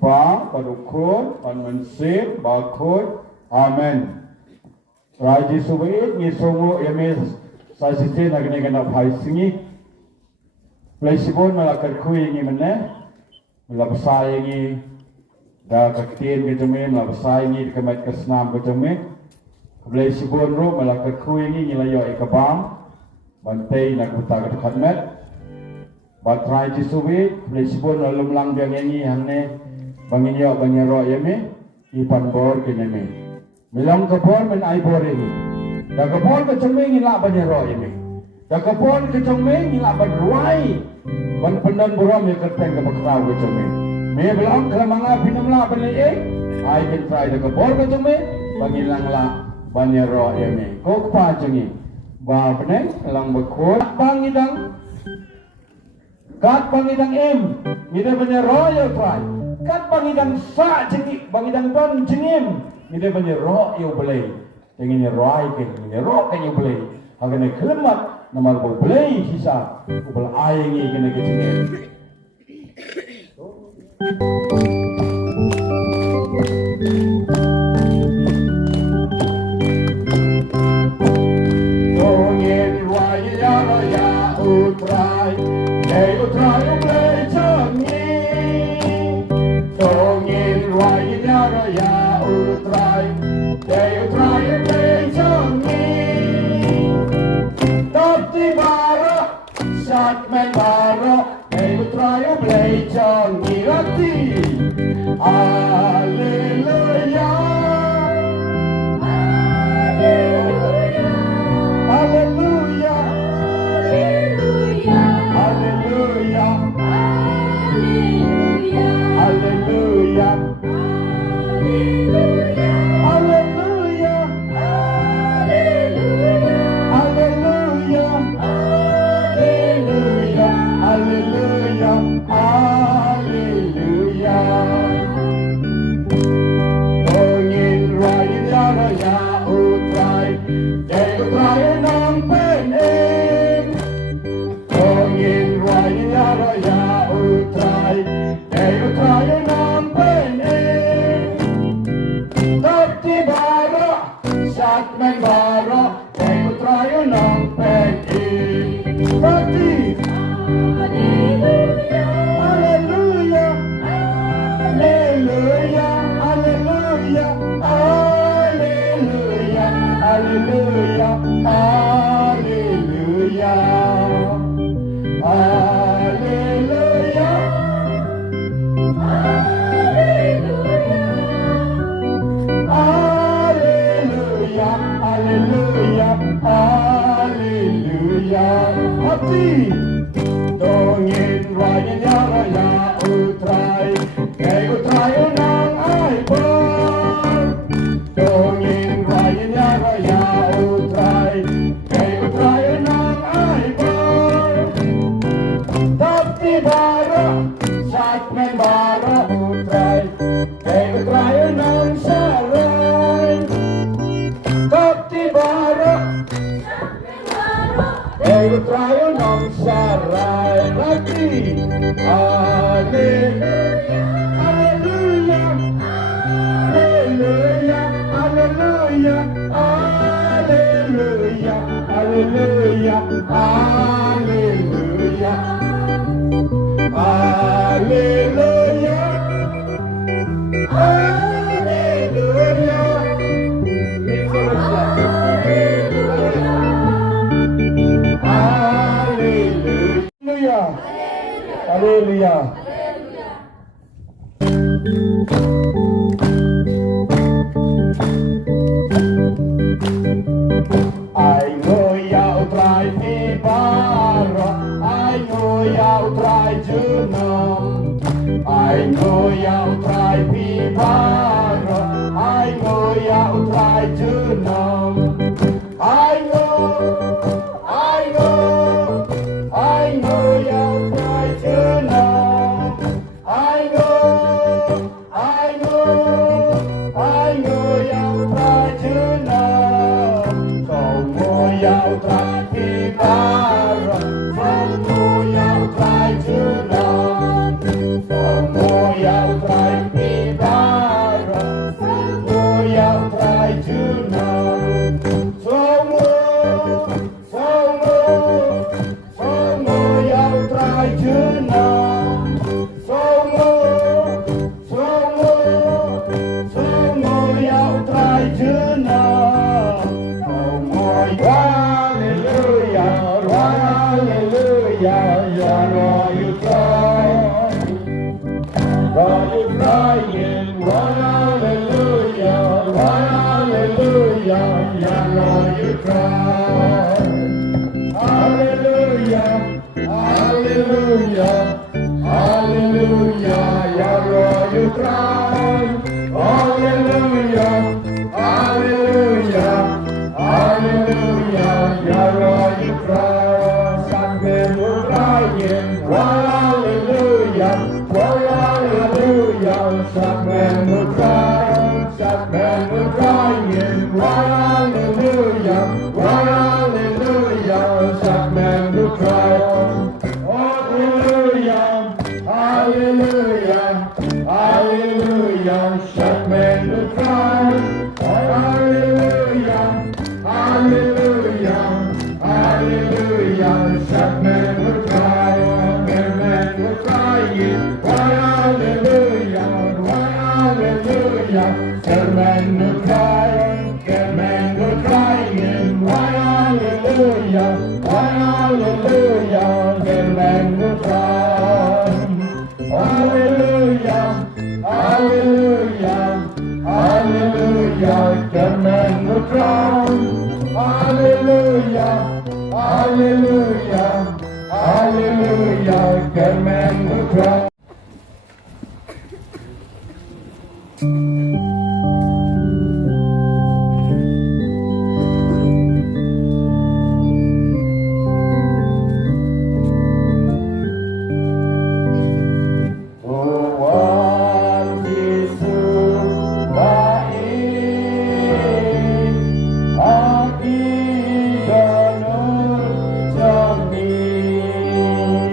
Fa, Padukun, Panmansir, Bakut, Amen. Raji Suwait, Nisongo, Yamis, Sasitin, Agnegan of High Singi, Placebon, Malakakui, Nimene, Lapsai, Da Kaktin, Vitamin, Lapsai, Kamat Kasnam, Vitamin, Placebon, Ro, Malakakui, Nilayo Ekabam, Bantay, Nakutagat Katmet, But Raji Suwait, Placebon, Alumlang Biangeni, Hane, Banginyo, Banyaro, Yeme, Ipan Bor, Kineme. Milang kapon men ay boring. Da kapon ka chongmeng ila banyaro Yeme. Da kapon ka chongmeng ila badruai. Ban pendan buram ya kerteng ka bakraw ka chongmeng. Me bilang kelamanga pinamla banlei. Ay kin try da kapon ka chongmeng bangilang la banyaro Yeme. Kok pa chongi. Ba peneng lang bakot bangidang. Kat bangidang em. Ngida banyaro ya try. Kat bangidang sa jengi bangidang ban jengim. Ini punya roh yang boleh, dengan roh ini roh yang boleh. Agar kelemat, nama boleh sisa, boleh air ini kena kecilnya. Dongin raya raya utrai, utrai boleh cengi. Dongin raya raya. Utrai, cengi. Tapi bara, saat main bara, utrai cengi rati. Haleluya, haleluya, haleluya, haleluya, haleluya, haleluya. Dongin raya raya utrai, utrai nang ai bar. Dongin raya raya utrai, utrai nang ai bar. Tapi bara saat main bara utrai, utrai nang sarai. Tapi bara utrai nang sarai lagi. Haleluya, haleluya, haleluya, haleluya, haleluya, haleluya, haleluya, haleluya, haleluya. Haleluya. I know ya utrai pi bara, I know ya utrai junam. I know ya utrai pi bara, I know ya utrai junam. I know ya utrai junam. I know ya utrai junam. Semua ya utrai pi bara, semua ya utrai junam. Semua ya utrai you cry. Hallelujah, hallelujah, hallelujah, Yahweh you cry. Hallelujah, hallelujah, hallelujah, Yahweh you cry. Some men will cry in, why hallelujah, why hallelujah. Some men will cry, some men will cry in, why hallelujah, why hallelujah. Some men will cry, hallelujah, hallelujah, hallelujah. Some men will cry, hallelujah, hallelujah, hallelujah. Some men will cry, men will cry in, why hallelujah, why hallelujah. Some men will cry, men will cry in, why hallelujah, why hallelujah. Some men will cry, hallelujah, hallelujah, hallelujah. Some men will cry, hallelujah, hallelujah, hallelujah. Some men will cry. Tuhan Yesus baik, hati penuh cermin,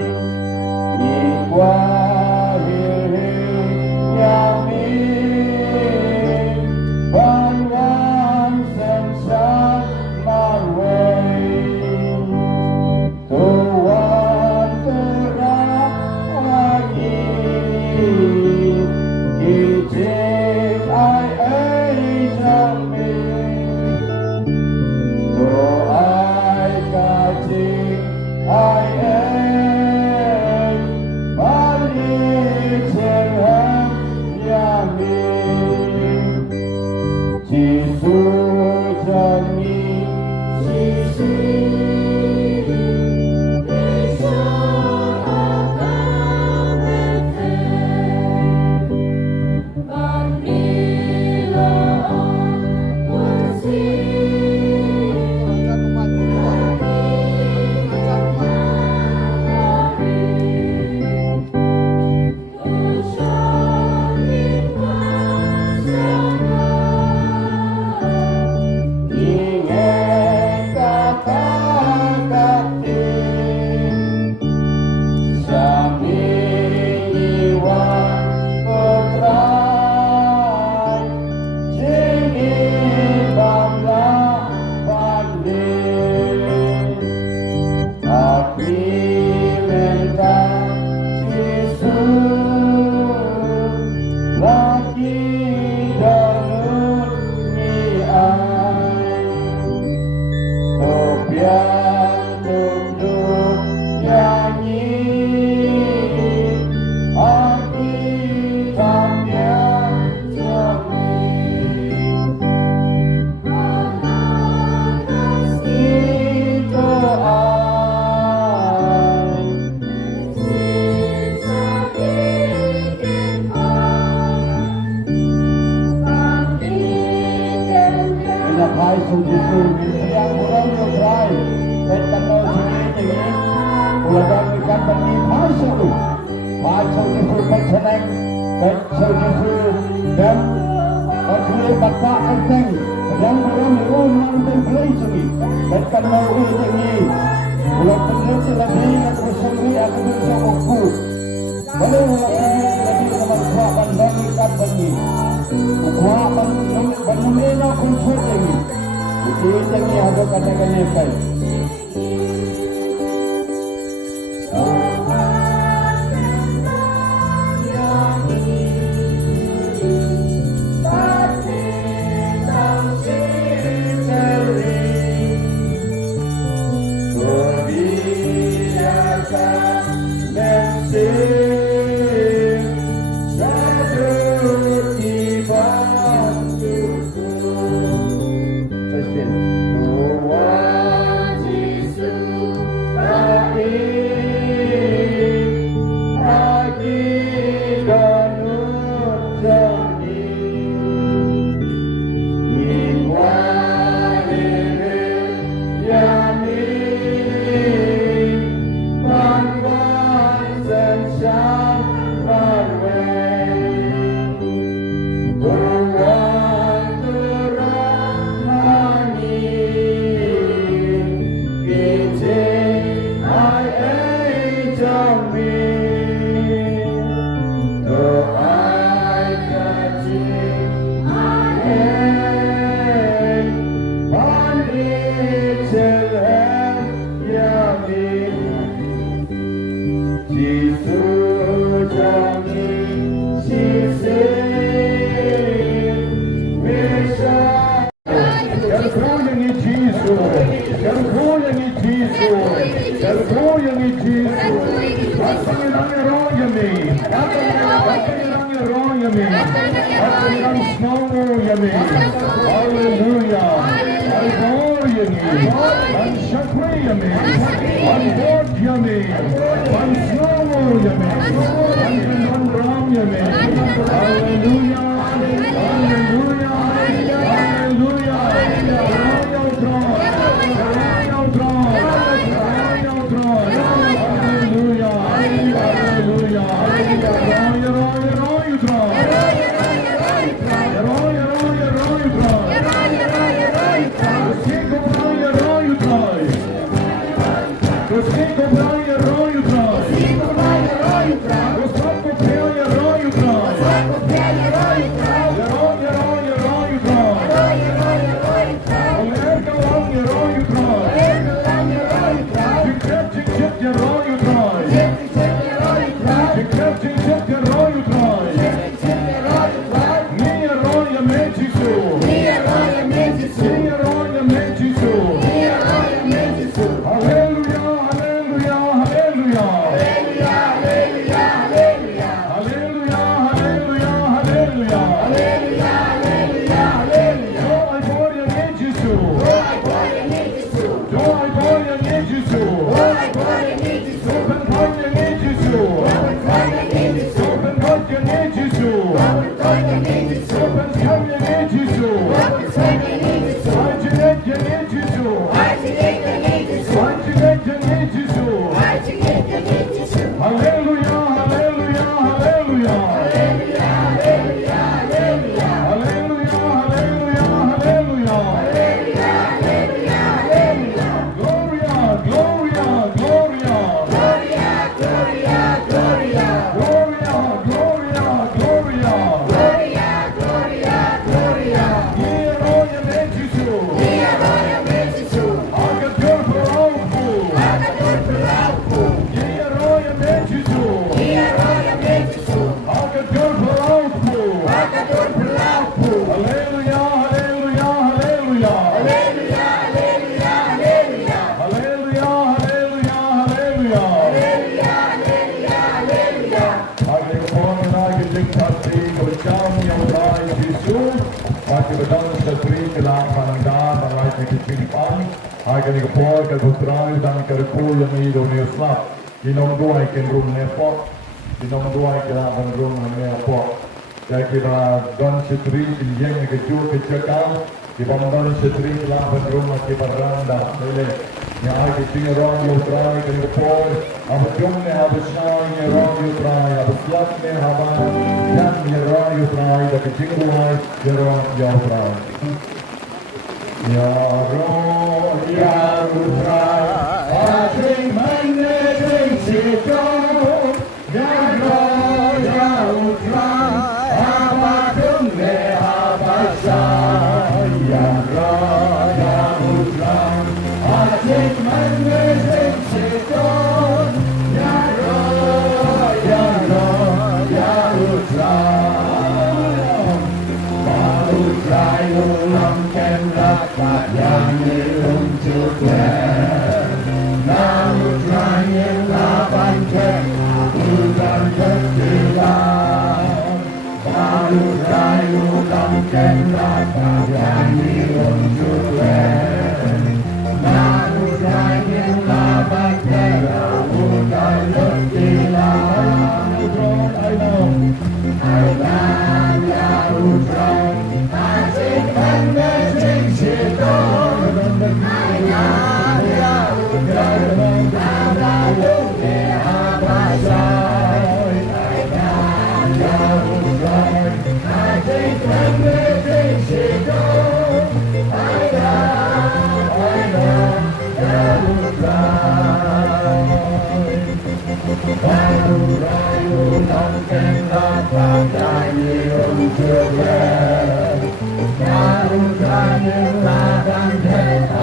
ikhwahiri yamin, banyak sensat marwin. Tuhan terang lagi, kijing ai jamin. Tuai kajing ai balik serham yamin. Jisu jami sisi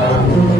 Naruto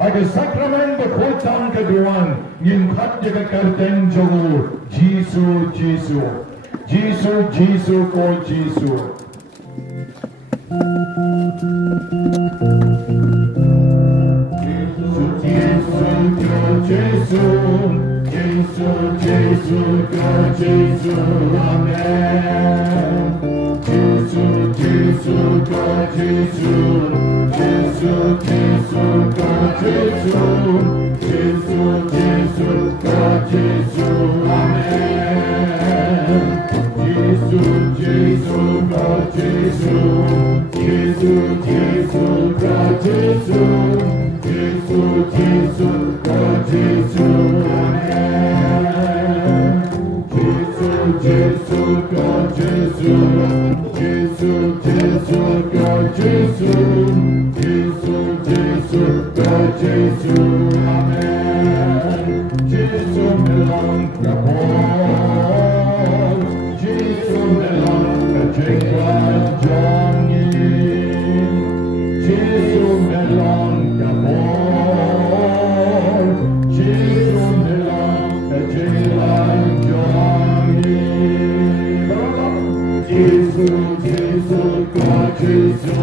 Aga sakramen berkhutang keduan Nyimkat jaga kerten jogu Jisu, Jisu Jisu, Jisu, ko Jisu Jisu, Jisu, Jisu, Jisu, Jisu, Amen Jisu, Jisu, Jisu Jisu, Jisu, Jisu, Jisu, Jisu, Jisu, Amen. Jisu, Jisu, Jisu, Jisu, Jisu, Jisu, Jisu, Jisu, Jisu, Amen. Jisu, Jisu, Jisu, Jisu, Jisu, Jisu. Jisu, Amen. Jisu melang kapal, Jisu melang kejengkelan jangi, Jisu melang kapal, Jisu melang kejengkelan jangi. Jisu, Jisu, Jisu,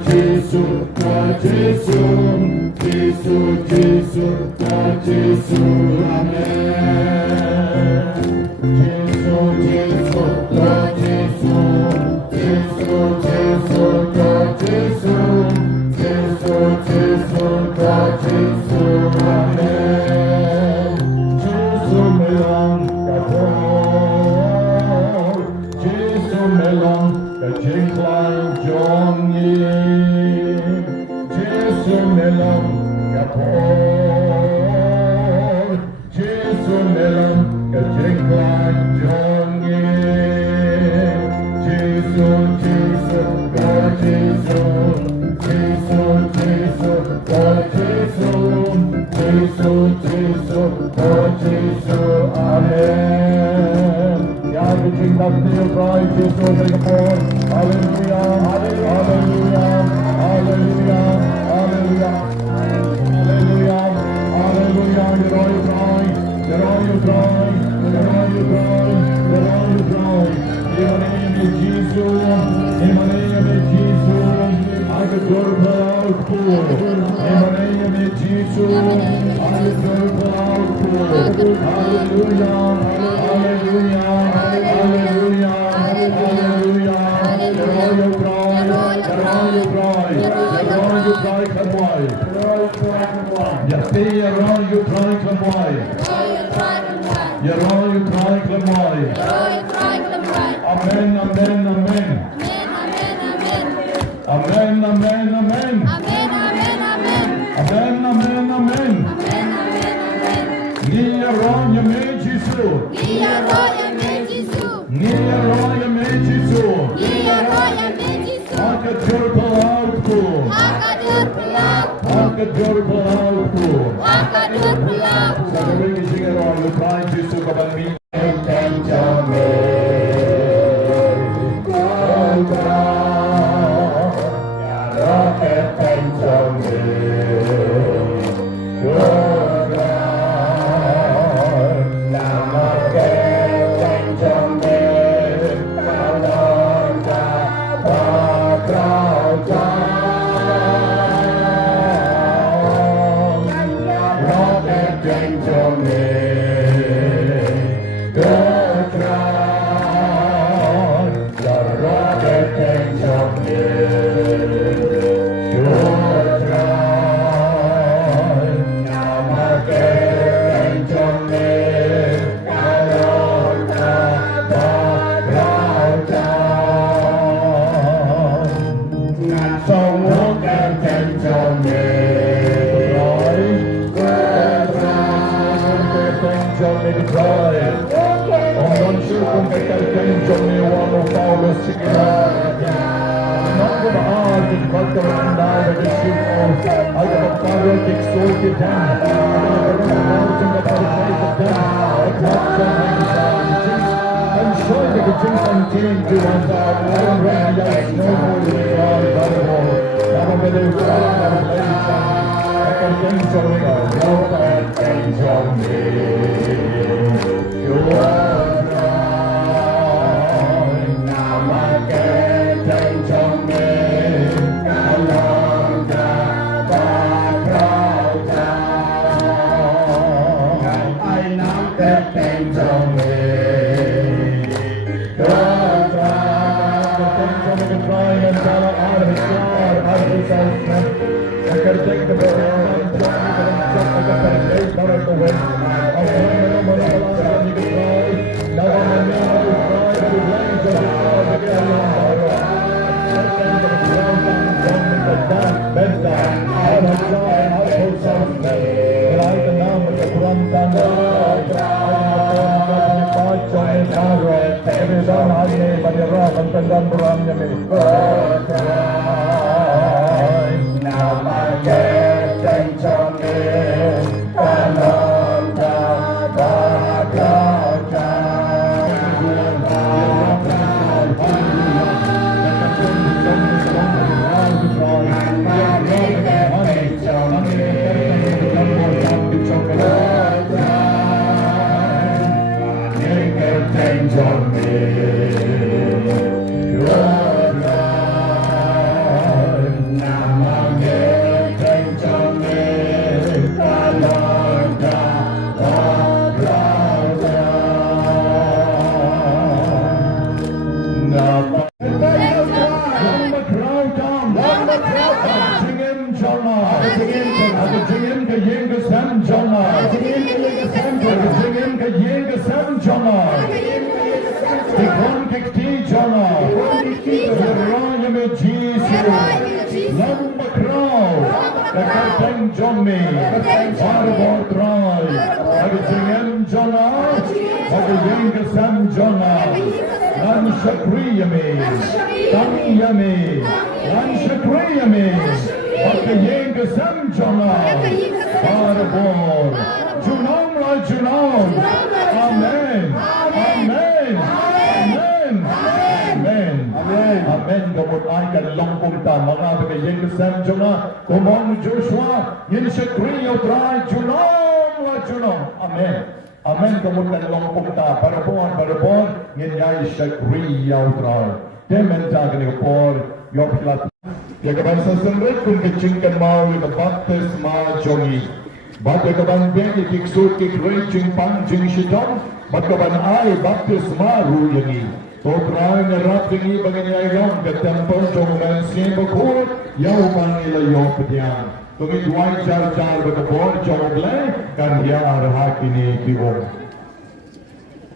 Jisu, Jisu, Jisu, Jisu, Jisu, Jisu, Amen. Jisu, Jisu, Jisu, Jisu, Jisu, Jisu, Jisu, Jisu, Jisu, Amen. Jisu melang kapal, Jisu melang kejengkelan jangi. Jisu melang kapal, Jisu melang kejengkelan jangi. Jisu, Jisu, Jisu, Jisu, Jisu, Jisu, Jisu, Jisu, Jisu, Amen. Yang dicintai Tuhan Yesus kapal, Haleluya, Haleluya, Haleluya. Hallelujah, Hallelujah, Hallelujah, you're all you trying, you're all you trying, you're all you trying, you're all you trying. In the name of Jesus, in the name of Jesus, I could go out poor. In the name of Jesus, I could go out poor. Hallelujah, Hallelujah, Hallelujah, Hallelujah. You're all you trying, you're all you trying, you're all you trying, come on. You're all you trying, come on. You're all you trying, come on. Amen, amen, amen. Amen, amen, amen. Amen, amen, amen. Ni roya me Jisu. Ni roya me Jisu. Akat jor palautku. Akat jor palautku. King to me. Good God, the rocket King to me. Good God, King to me. Baptikaban ben ikiksut kikray jing pan jing shitong, baptikaban ay baptisma ruyangi. Topray na rap dingi banganyayong katempon jong mansin bakul, yaw pangilayong patiyan. Tungit wai jar jar bakapor jong glay, kan yar hakini kiwong.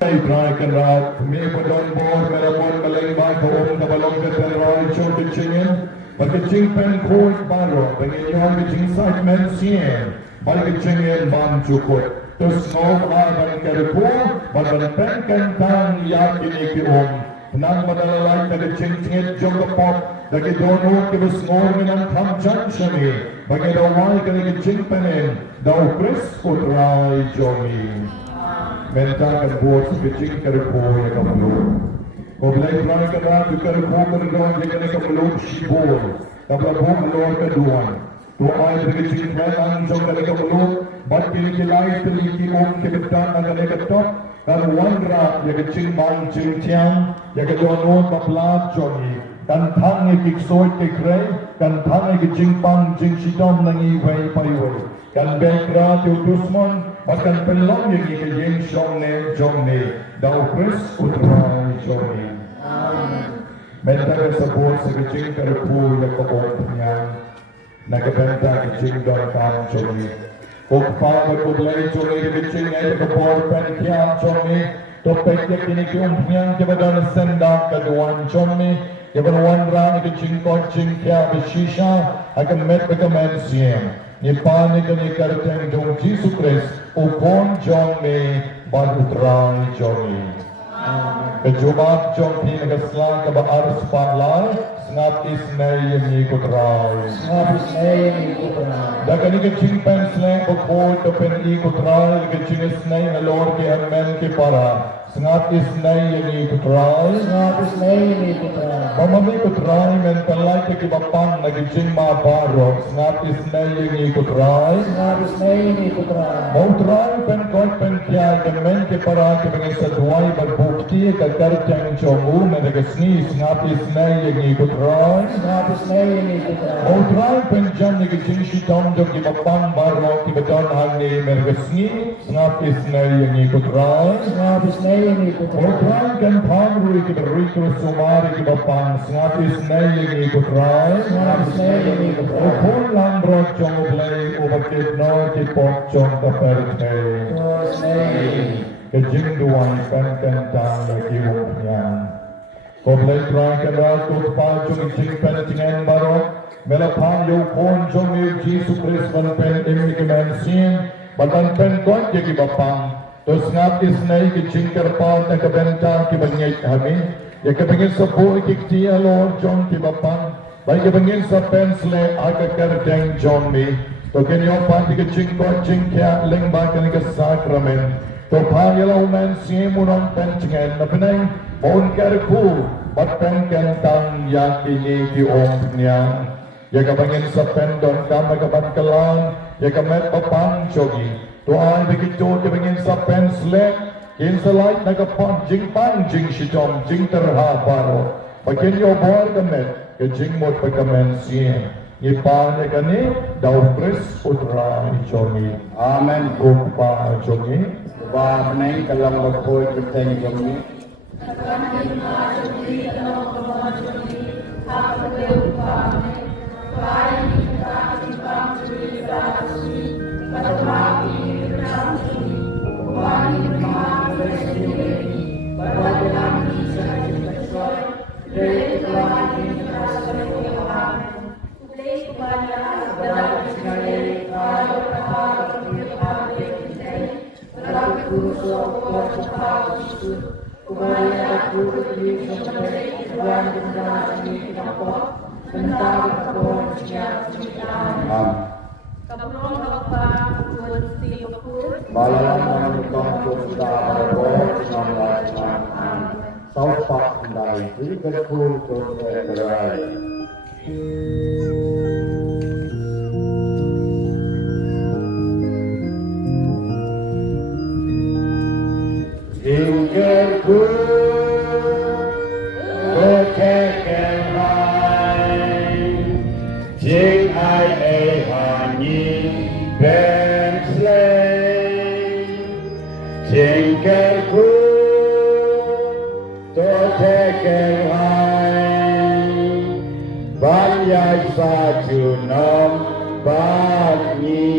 Ay try kan rat, me padon bor meramon maling ba kaum kabalong kateroy chong kichingin, bakaching pen court baro, banganyayong kiching site mansin. Balik cengeng ban cukup, terus ngom aban kerpu, badan pengkan tang yakin ikiom, nang madalalay kada cengcengit jong kapop, dagi dono kibus ngom minang kamchan shani, bagi dawai kada kicingpenin, daw Chris utray jongi. Menta kan buat kicing kerpu ya kamlu. Koblay try kada kerpu kerdoan jekane kamlu shibol, kapla bom lor keduan. To ay berkecil keadaan jom dari kebulu, bat pilih kilai pilih om kebetulan ada leketok, dan wandra ya kecil bang cing tiang, ya kedono baplat joni, dan thang ya kiksoy kekre, dan thang ya kecil bang cing sidom nangi way paiway, dan bekra tu dusman, Bahkan pelong yang ikut jomne dau Kris utrai jomne. Mentara sebut sekecing terpu yang kebonnya. Nakabenta kecing dan kam jomne. Kukpa berkudlai jomne kecing yang kebon penkian jomne. Topek yang kini kiumpian kepada sendak keduan jomne. Kepada wandrang kecing kocing kia beshisha akan met bekamen siem. Nipani kini karteng jom Yesus Kristus upon jomne badutrai jomne. Kejumat jom ni nagaslang kabaar spalai snap isnay yang ikut rai. Dakan ikut pensle bukod topen ikut rai kecing isnay na lord ke amen ke para. Snap isnay yang ikut rai. Mamami ikut rai mentalai ke kibapang nagicing mabaro. Snap isnay yang ikut rai. Mau try pen kot pen kya kemen ke para ke bengi saduai berbukti ke kartang jomu medagasni snap isnay yang ikut rai. Mau try pen jan nagicing shitong jom kibapang baro kibadon hangni medagasni snap isnay yang ikut rai. Mau try kan pangru kibarito sumari kibapang snap isnay yang ikut rai. Upon lang bro jom ublay ubakit no kipok jom kaperte. Kejing duan pententang lagi umpian. Koblay try kanda tutpa jom ijing pentingan barok. Melapang yung pon jom yung Yesus Kristus pen imikemensin. Batan pen kon kaya kibapang. Tos ngap isnay kejing kerpal na kabenta kibanyay kami. Ya kabingin sa po ikiktiya Lord John kibapang. Baik kabingin sa pensle agakardeng John mi. Token yung pati kejing kocing kaya lingba ka sakramen. To payala umen simunong pentingan na pinay mohon karku bat penkentang yakini ki niya. Ya kabingin sa pendon kamagabankalan. Ya kamet papang jogi. Tuhan begitu kebingin sa pensle. Kinsa light nagapon jing pang jing shijom jing terhabaro. Bakin yo boar kamet ke jing mot pagkamen siya. Ipaan niya kani daw Kris utra jogi. Amen. Kumpa jogi. Ba menay kalang magpoy kiteng jogi. Balalang kongkong kita berbuat dengan saupak kembali berkul keberai. Hinggaku berkekenai jing ai hanyi Jengkelku totekelai banyak baju nom banyi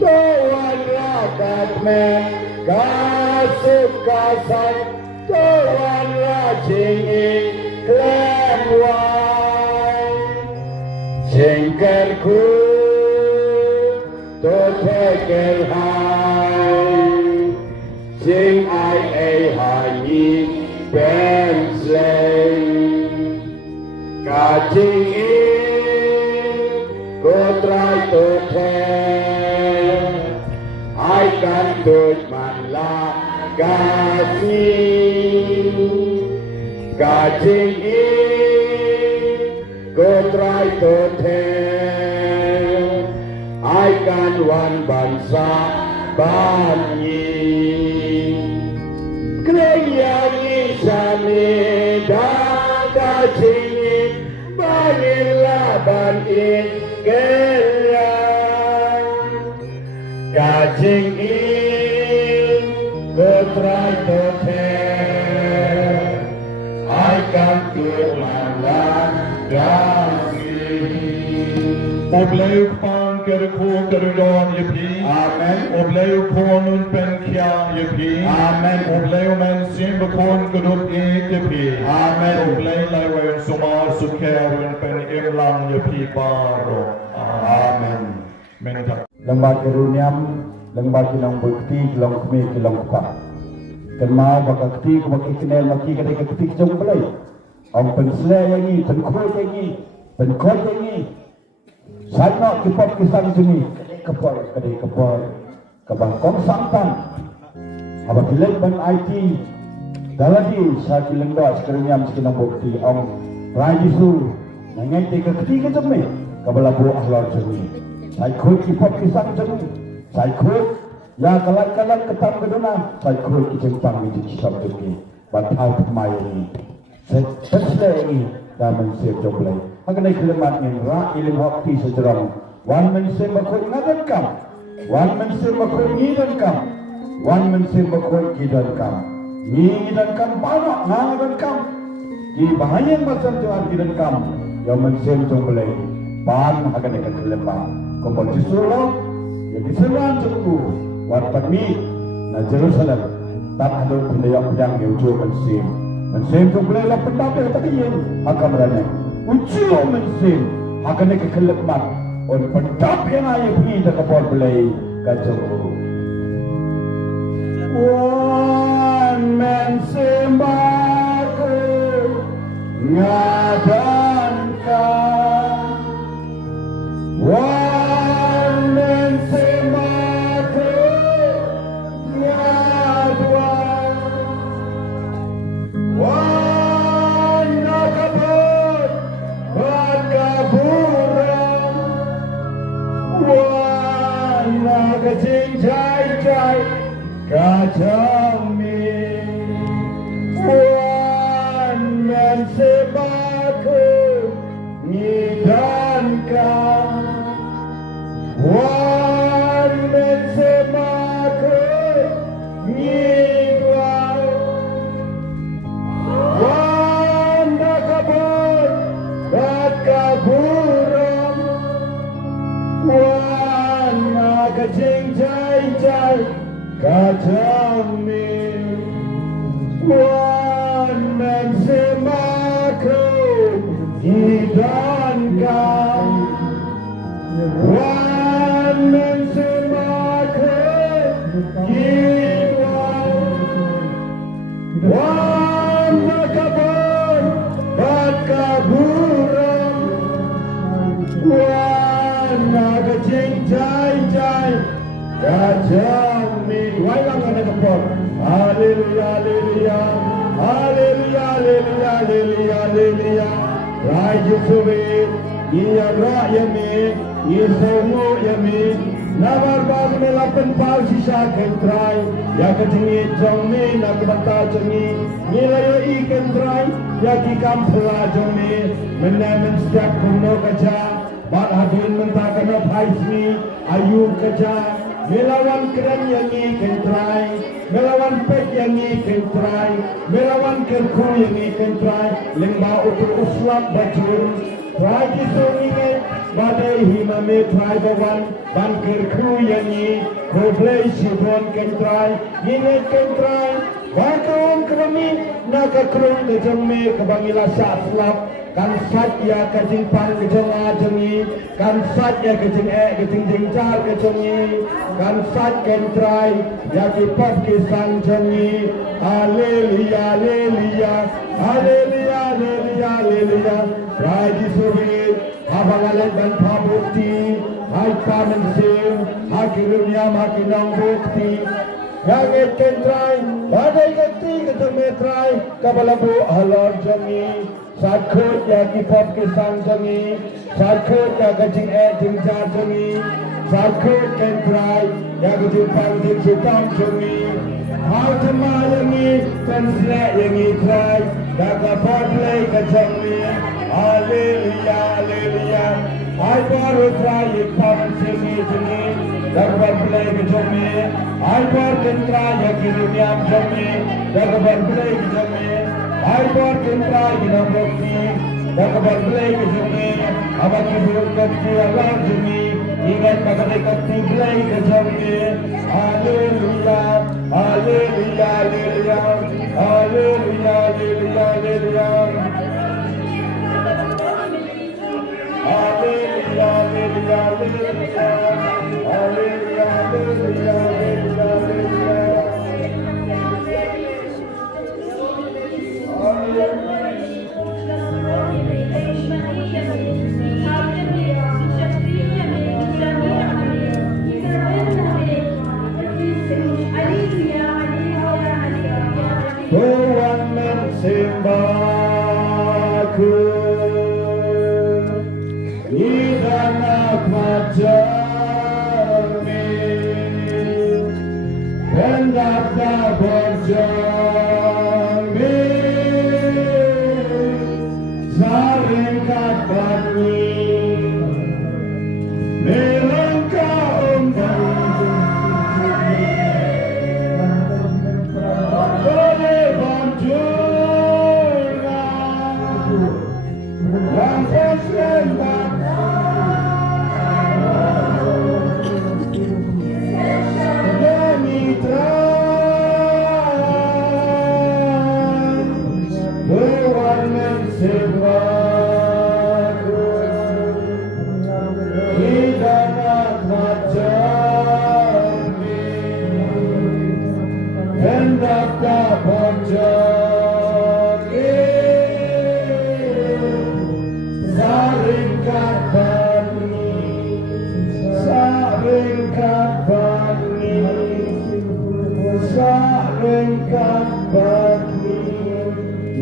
Tuhan rakat men kasih kasar Tuhan rajin iklan wai Jengkelku totekelai Jing ai hanyi bensley Kajing kotrai totel Ai kan tut man la gasi Kajing kotrai totel Ai kan wan bansa banyi Kriyangi sami dagajini Banila banin kelan Gajing in Betrai Teter Aikan Kemandan Dasi Obleu Pang Kerko Kerudan Yepi Amen Obleu Konun Penkia Yepi Amen Obleu Men Simbakon Kedup Yepi Amen Obleu Laiwen Sumar Sukerun Pen Imlang Yepi Baro Amen Mentak Lembaga Runiam, lembaga Long Bukti, Long Kemi, Long Kupak. Kenal baka keti, baka kenal maki kada keti jom belai. Ang pensela yang ni, penkot yang ni, penkot yang ni. Sana kipap kisang jeni, kadai kepal, kabangkong sampan. Apabila ban IT, daladi sa kilengda sekarang sekilang bukti ang rajisu, nangai teka keti ke jemi, kabalabu ahlar jemi. Saya ikut kipap kisang jemu. Saya ikut ya kalat-kalat ketam keduna. Saya ikut kijempang di kisah jemu. Bantau pemai ini. Setelah ini dah mensiap joblay. Mengenai kelemat ini rak ilim hakti sejerang. Wan mensiap bakul ngadan kam. Wan mensiap bakul ngidan kam. Wan mensiap bakul ngidan kam. Ngidan kam banyak ngadan kam. Di bahaya macam Tuhan ngidan kam. Yang mensiap joblay. Ban akan dekat kelemat. Kompon Jisulah, jadi seruan jengku, warpat mi, na Jerusalem, tak ada pendayak yang ujo mensim tu boleh lah pendapat tak yen, akan berani, ujo mensim, akan nak kekelekmat, on pendapat yang ayah pergi tak kapal boleh kacau. Wan mensim baku ngadankan, wan kacami wan men sebaku ngidankan wan men sebaku ngidwan wan nakabur bakaburam wan nakajing jai kacami wan men semaku hidankan wan men semaku hidankan wan nakabur bakaburam wan nakajing jai kacami wailang ada kepor. Haleluya, haleluya, haleluya, haleluya, haleluya, haleluya. Raja Suwi, ia rak yami, ia semua yami. Nabar baru melapan pal sisa kentrai, ya kejengi jomni nak bantah jengi. Nilai ikan trai, ya kikam pula jomni. Menemen setiap kuno kerja, bak hadin mentah kena paismi, ayu kerja. Melawan keren yang ni kentrai, melawan pek yang ni kentrai, melawan kerku yang ni kentrai, lembah untuk uslap bajun. Raji songinge, badai himame trai bawan, dan kerku yang ni, koblai shibon kentrai, ini kentrai, bakawam kerami, naka kerung kejemme kebangila syaflap. Kan satya kajing pan kejeng ajengi, kan satya kejeng kejeng jengcar kejengi, kan sat kentrai ya kipap kisang jengi. Haleluya, haleluya, haleluya, haleluya, haleluya. Raji Suwi, abang alat dan pabukti, hai pamen sim, hakirunya makinang bukti. Yang kentrai, badai keti kejemetrai, kabalabu halor jengi. Sakut ya kipap kisang jengi, sakut ya kecing jengjar jengi, sakut kentrai ya kecing pang jengsutam jengi. Hau cema jengi, penslek jengi trai, ya kapot lay kejengi. Haleluya, haleluya. Hai baru trai pang jengi jengi, Dagbar belai ke jome, Aibor kentra ya kiruniam jome, Dagbar belai ke jome, Aibor kentra ginam rokni, Dagbar belai ke jome, Abad kibur kati alar jome, Ingat kakak kati belai ke jome, Haleluya, Haleluya, Haleluya, Haleluya, Haleluya, Haleluya. Hallelujah, hallelujah, hallelujah, hallelujah, hallelujah, hallelujah. Tuhan mensembahku Ibanak macami Hendak berjami Saring kapani Melangkah Boleh bantuan Langkah selembang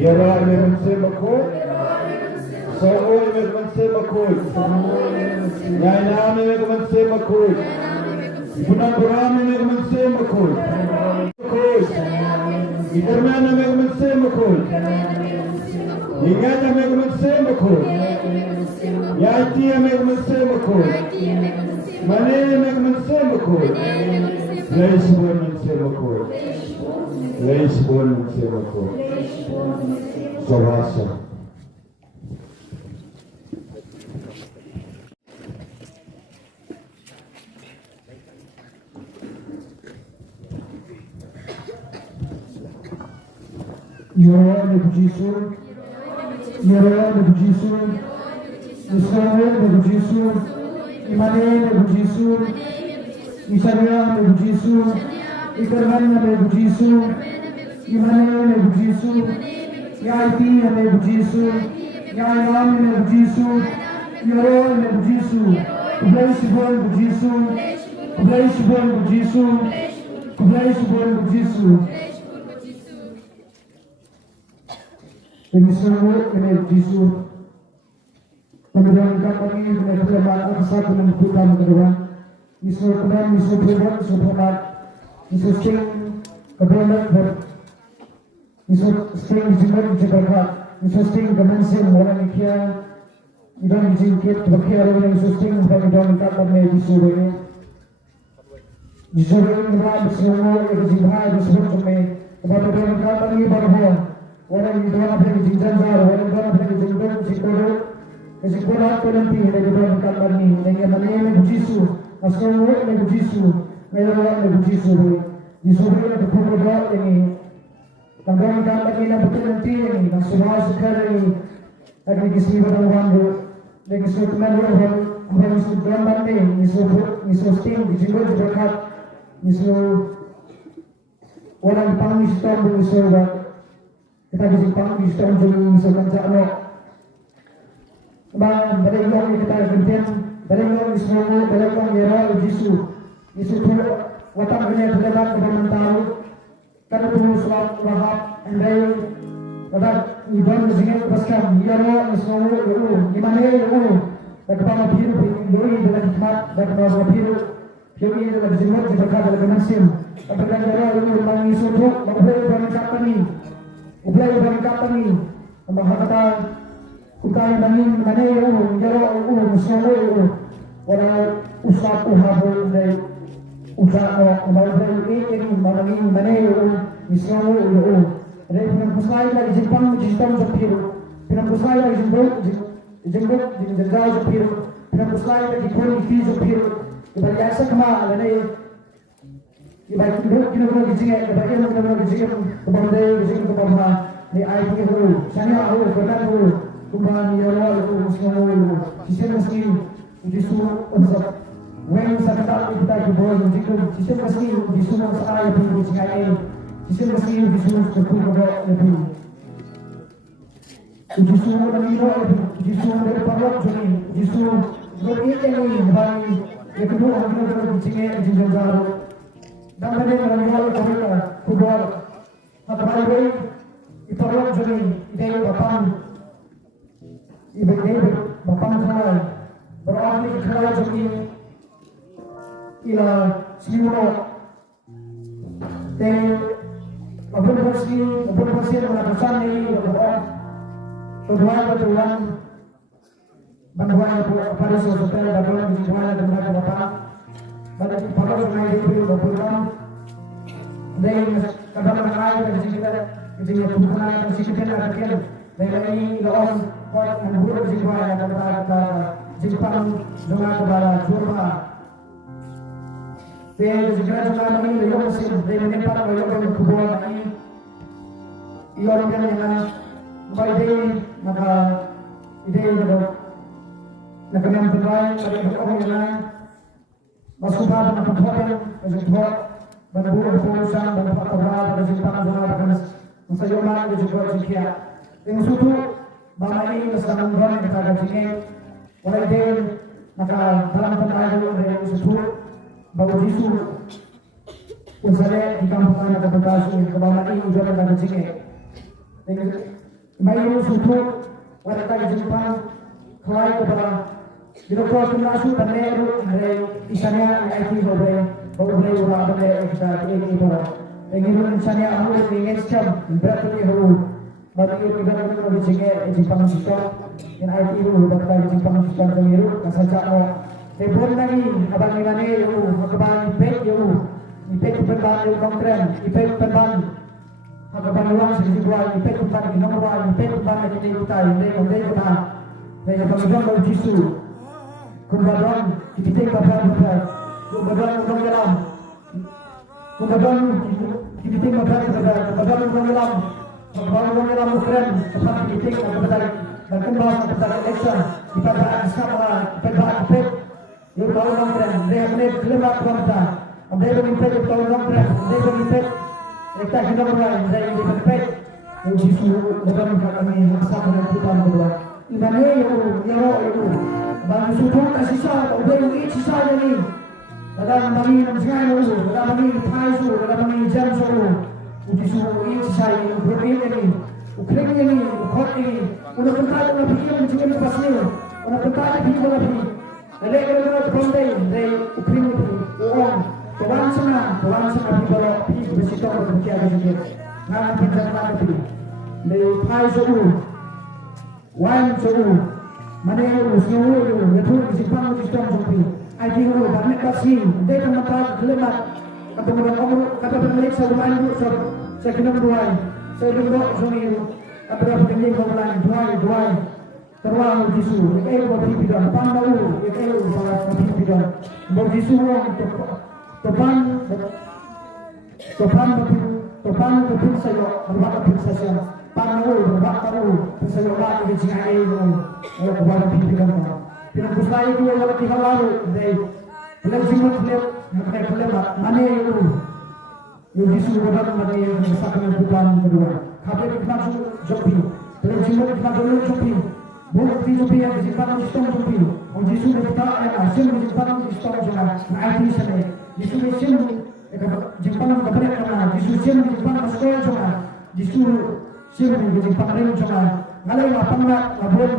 Yara Megunsemakut, Saoy Megunsemakut, Yainam Megunsemakut, Punapuram Megunsemakut, Iderman Megunsemakut, Igata Megunsemakut, Yaiti Megunsemakut, Mane Megunsemakut, Leishbon Megunsemakut, Leishbon Megunsemakut. Sawasa. Yoroa de Bujisu, Yoroa de Bujisu, Isawe de Bujisu, Imane de Bujisu, Isania de Bujisu, Ikarvana de Bujisu, Imane de Bujisu, Yaiti de Bujisu, Yainam de Bujisu, Yoroa de Bujisu, Kublai Bujisu, Kublai Bujisu, Kublai Bujisu. Pengisawa kena Yesus. Kemudian kami kena terlibat aksa menentukan kedua. Yesus kemudian Yesus berbuat Yesus berbuat Yesus sing kebenaran ber Yesus sing jimat jibat Yesus sing kemensin orang ikhya idam jingkit bakhya orang Yesus sing bagaimana kami Yesus ini Yesus ini berada semua kejibat Yesus kami kemudian kami berbuat orang itu apa yang dijanjar, orang itu apa yang dijanjar, sekolah itu nanti dari dalam kamar ini, dengan mana yang Yesus, asal orang yang Yesus, mereka yang Yesus, Yesus itu berdoa ini, tanggal kamar ini betul nanti ini, semua sekarang ini, lagi kisah berdoa lagi sekarang orang Yesus gambar ini, Yesus tinggi, Yesus berkat, Yesus orang panggil setahun Yesus kita disimpang di setahun juli sebentar no. Bang, berikan kita genting, berikan Ismail, berikan Yera, Yesus, Yesus tu watak ini terletak kepada tahu, karena tu surat rahab, andai watak iban dengan paskan, Yera, Ismail, Yeru, dimana Yeru, kepada biru, biru dengan hikmat, dan kepada biru dengan jimat, jika dalam mesin, kepada Yera, Yeru, bang Yesus tu, bangsa bangsa kami. Ublay berkat kami, kata ukay bangin mana yang jaro musuh orang usap uhabul dari usaha mabay ini mabagi mana yo mismo yo re pinapusay lagi Jepang Jepang sa piro pinapusay lagi Jepang Jepang sa piro pinapusay lagi Korea fi sa piro iba yasa kama lane iba kino gijinga iba kino gijinga kubande gijinga kubama ni ai ki ho sanya ho kota ho kumani yo lo mismo yo sisi Jisu untuk when sakata kita jebol jika Jisu pasti Jisu saya pun dicingai Jisu pasti Jisu berkumpul lebih Jisu meniro Jisu berparok jadi Jisu berikutnya bagi yang kedua kita dicingai Jisu baru dan mereka meniro mereka kubur apa iparok jadi ide bapang kenal berarti kerja jadi ila siuro te abun bersih melakukan ini kedua kebetulan bantuan pada sosial bantuan di mana tempat bapak pada pada sungai itu berpulang dan kadang-kadang ada di sini bukan di sini ada kan dan ini lawan kuat membuat di mana kata Jepang dengan kebala curma. Then segera ini beliau masih menyimpan beliau kebuan ini. Ia orang yang baik maka ide itu nak kami berdoa pada orang yang masuk pada perbuatan berbuat berbuat perusahaan berbuat kebenaran pada Jepang dengan masalah di Jepang sekian. Yang suatu bangsa ini sedang berjuang kepada Jepang. Oleh dia maka dalam pengajaran dari Yesus bahwa Yesus usai di kampung ada berkasih kebahagiaan ini juga ada jingga. Dengan bayi Yesus wanita di Jepang kelai kepada direktur pengasu dan leru dari isanya IT boleh orang boleh kita ini pada. Dengan isanya aku ingin jam berarti aku bagi kita di Jepang sistem yang IT itu bakal di Jepang sistem itu kasaja telepon lagi abang ini itu abang ipet perban itu kontren ipet perban abang uang sedikit ipet perban di nomor ipet perban di kita ini kita dari pengumuman dari Jisu kemudian kita perban uang dalam kemudian kita perban uang dalam Baru dalam ukran seperti itu kepada dan kembali kepada election kepada asal kepada pet yang baru ukran dia kelima kuarta dia berpikir tahu ukran dia berpikir kita kita berani dia berpikir Yesus dalam kami masa kehidupan kedua imannya itu bang sudah kasih sah udah ini sisa ini dalam kami menjaga dalam kami paisu dalam kami jansu Yesus ini saya berpikir ini, ukran ini, ukot ini, udah pentas udah pikir mencari pasnya, udah pentas pikir udah pikir, ada yang pandai dari ukran itu, orang kawan sana pikir pikir bersihkan berfikir ada juga, nggak pentas pikir, dari pai suhu, wine suhu, mana suhu itu Jepang sistem suhu, IT itu banyak kasih, dia tempat kelemat. Kata pemilik sebuah ibu saya kena berdoa saya berdoa suami kata pemilik sebuah doa terwang Yesus buat hidup pandau buat hidup buat Yesus topan betul saya berbuat saya pandau saya lagi di sini buat hidup kita pusai itu yang kita lalu dari Lejimut mana itu Yesus berdoa mana yang sakramen Tuhan kedua. Kata kita jopi, lejimut kita dulu jopi, bukti jopi yang disimpan di sistem jopi. Yesus berkata yang hasil disimpan di sistem jangan. Nah itu sana. Yesus disimpan kepada kita. Yesus disimpan di sekolah jangan. Yesus disimpan di rumah jangan. Kalau apa nak buat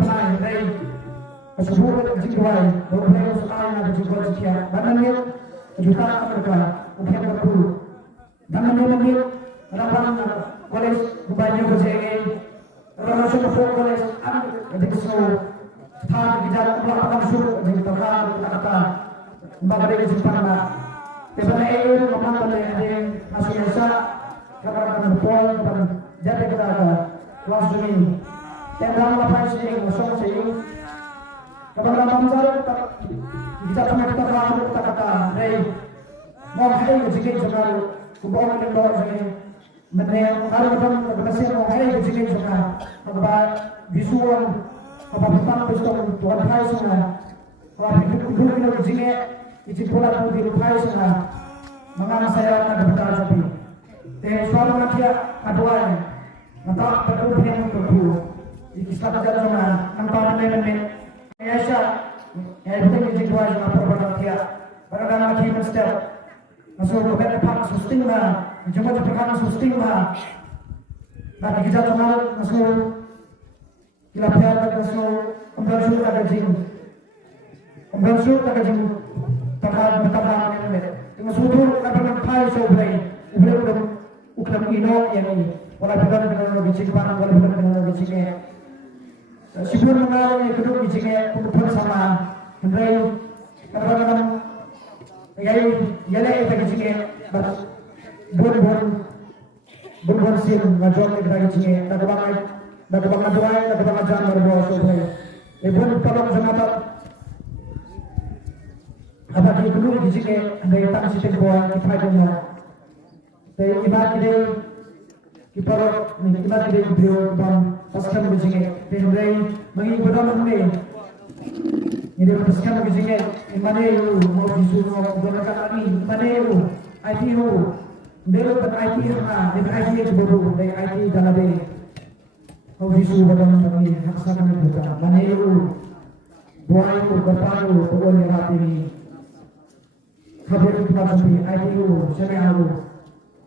pelan dari Sebuah jiwai, beberapa soal yang berjual sekian. Bananya jutaan mereka, mungkin berpuluh. Bananya mungkin orang kolej banyak berjaya. Orang masuk ke kolej, ada ketika so, tahap kejar melakukan suruh jadi terang kata Mbak dari Jepang na. Tepat EU memang pada yang masuk Indonesia karena berpol dan jadi kita kelas ini. Tentang apa sih masuk sih? Kalau bangsa kita cuma kita kata hey mau hari kecil jangan kubur dan bawa sini. Menang hari depan masih mau hari kecil jangan apa visual apa petang pistol tuan hai sana. Kalau dulu kita di sini itu pula pun di rumah sana. Mengapa saya nak berbicara tapi? Soal manusia aduan, nanti berhubungan berhubung. Islam ajar sana, nampak nenek Aisyah, yang betul di situ aja nak berbicara dia. Berada lagi mesti masuk ke tempat susting lah, cuma perkara susting lah. Nanti kita cuma masuk kita biar masuk pembersih ada jin, pembersih ada jin. Tahan bertahan nenek. Dengan suatu kata kai sobai, ublem uklam ino yang ini. Walau bukan dengan biji pan, walau bukan dengan biji ke. Sebelum mengenal yang kedua biji ke, kumpul sama. Hendrai kadang-kadang yale itu biji ke, bon sim ngajak kita biji ke. Tak kebangan jual, tak kebangan jangan berbuat sobai. Bon kalau sangat apa di dulu di sini dari tanah situ buat kita punya. Dari ibarat kita ibarat kita beliau bang paskan di sini. Dari mengi benar ni. Ini paskan di sini. Mana itu mau disuruh orang kami mana itu IT itu. Dari IT mana dari IT itu baru dari IT dalam ini. Mau disuruh orang kami haksan kita mana itu. Buat itu berparu pokoknya hati ini. Khabar kita sampai ITU, semialu,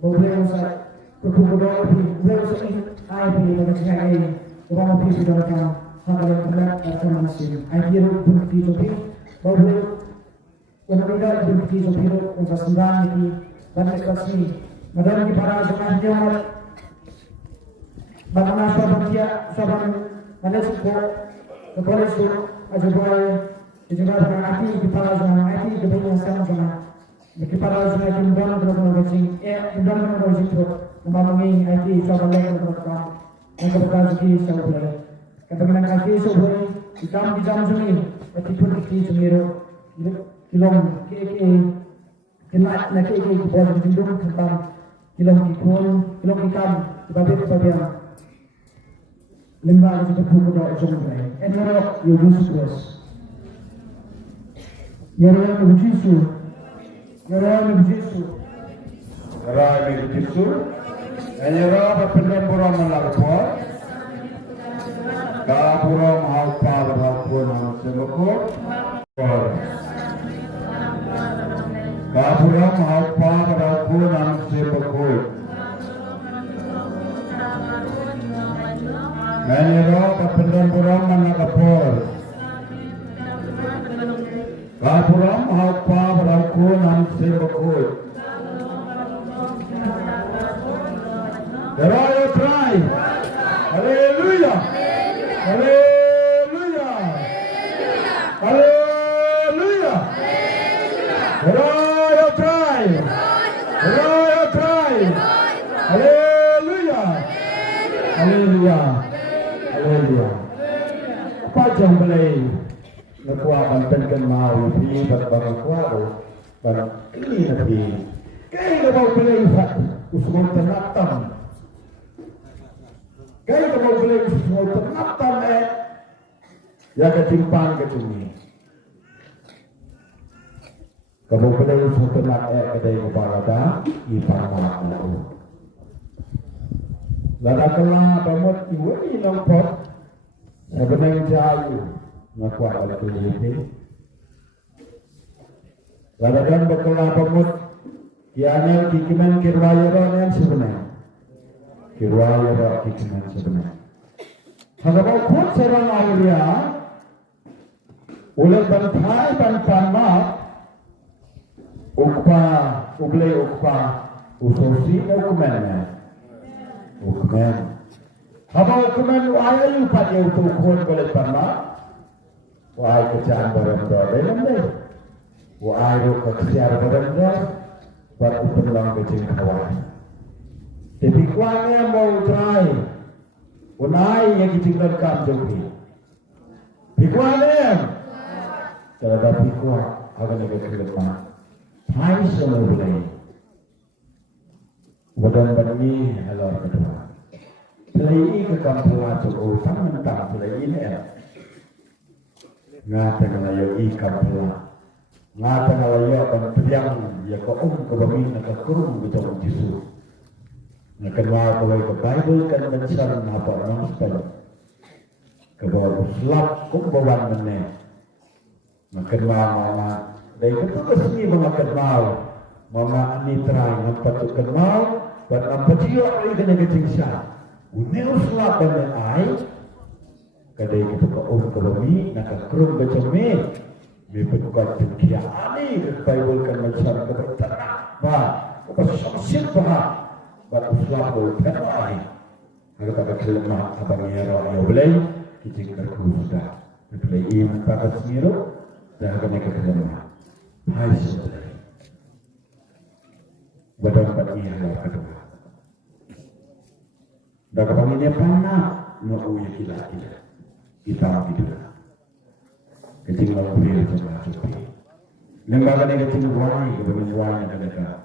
boleh usah berkumpul boleh usah ITU dan sebagainya. Orang ofis sudah kan, sangat berat dan masih. ITU bukti sopi, boleh orang tidak bukti sopi untuk sembilan ini banyak kasih. Madam di para jemaah jemaah, bagaimana sobat mana sekolah itu aja boleh juga dengan IT di para jemaah IT kebanyakan sama. Kepala saya kimbang dengan racing, kimbang dengan racing tu, membangun IT soal lagi dengan yang kebetulan segi soal. Kadang-kadang IT soal di jam sini, itu pun IT sendiri, kilom, nak buat jendung tentang kilom ikan, babi, lembah itu buku doa jumlah. Enor Yesus, Yesus Yesus. Gerai begitu, Enyera berpendam puram melakor, kapuram halpa berhapun semukor, kapuram halpa berhapun semukor. Enyera berpendam puram melakor. Kapuram halpa berlaku nanti berkut. Deraya try. Haleluya. Haleluya. Haleluya. Deraya try. Deraya try. Haleluya. Haleluya. Haleluya. Apa jam belai? Nakuha kan mau di barang kuaro barang ini nabi kaya mau beli usmol tenatam kaya mau beli usmol tenatam ya ketimpang ke sini kamu beli usmol tenatam kedai kebarada ipang mahu lada kala pamot iwe inampot sebenarnya jayu ngaku ada tujuh. Ladakan berkelah pemut, kianel kikiman kirwayara yang sebenarnya. Kirwayara kikiman sebenarnya. Kalau pun serang awalnya, ulet bantai banpama, ukpa, usosi ukumen. Kalau ukumen ayah lupa dia untuk ukun boleh banma. Wahai kecaan barang-barang deh. wa ayo ka siar baranda buat ulang kecing kawan. Tapi kuangnya mau try, unai yang kecingkan kamjoki. Pikuannya, kalau ada pikuan, akan ada kelemahan. Hai semua boleh. Wadan bani halal kedua. Pelai ke kampung tu, sama mentang pelai ini. Ngata ngalayo kampung. Ngata ngalayo kan pediang ya ko ke bumi nak kurung betul Yesus. Nak kenal kawai ke Bible kan mencari apa orang sekali. Kebawa selap kumbawan mana. Nak kenal mama. Dari itu kesini mama kenal. Mama ani terang nampak tu kenal. Dan nampak dia orang kena kecingsa. Unel selap mana ai. Kadai kita ke bumi nak kurung betul me. Berbuat demikian ini Bible kan mencari kebenaran. Bah, apa sosial bah. Baru selalu terbaik. Kalau pada kelemahan abang era yang boleh kita berkuasa. Boleh iman pada sendiri dah kena kelemahan. Hai saudara. Badan bagi yang kedua. Dah kapang ini panas nak uya kita. Kita. Kecil malam boleh coba. Lembaga ni kecil wani kebenaran wani ada dekat.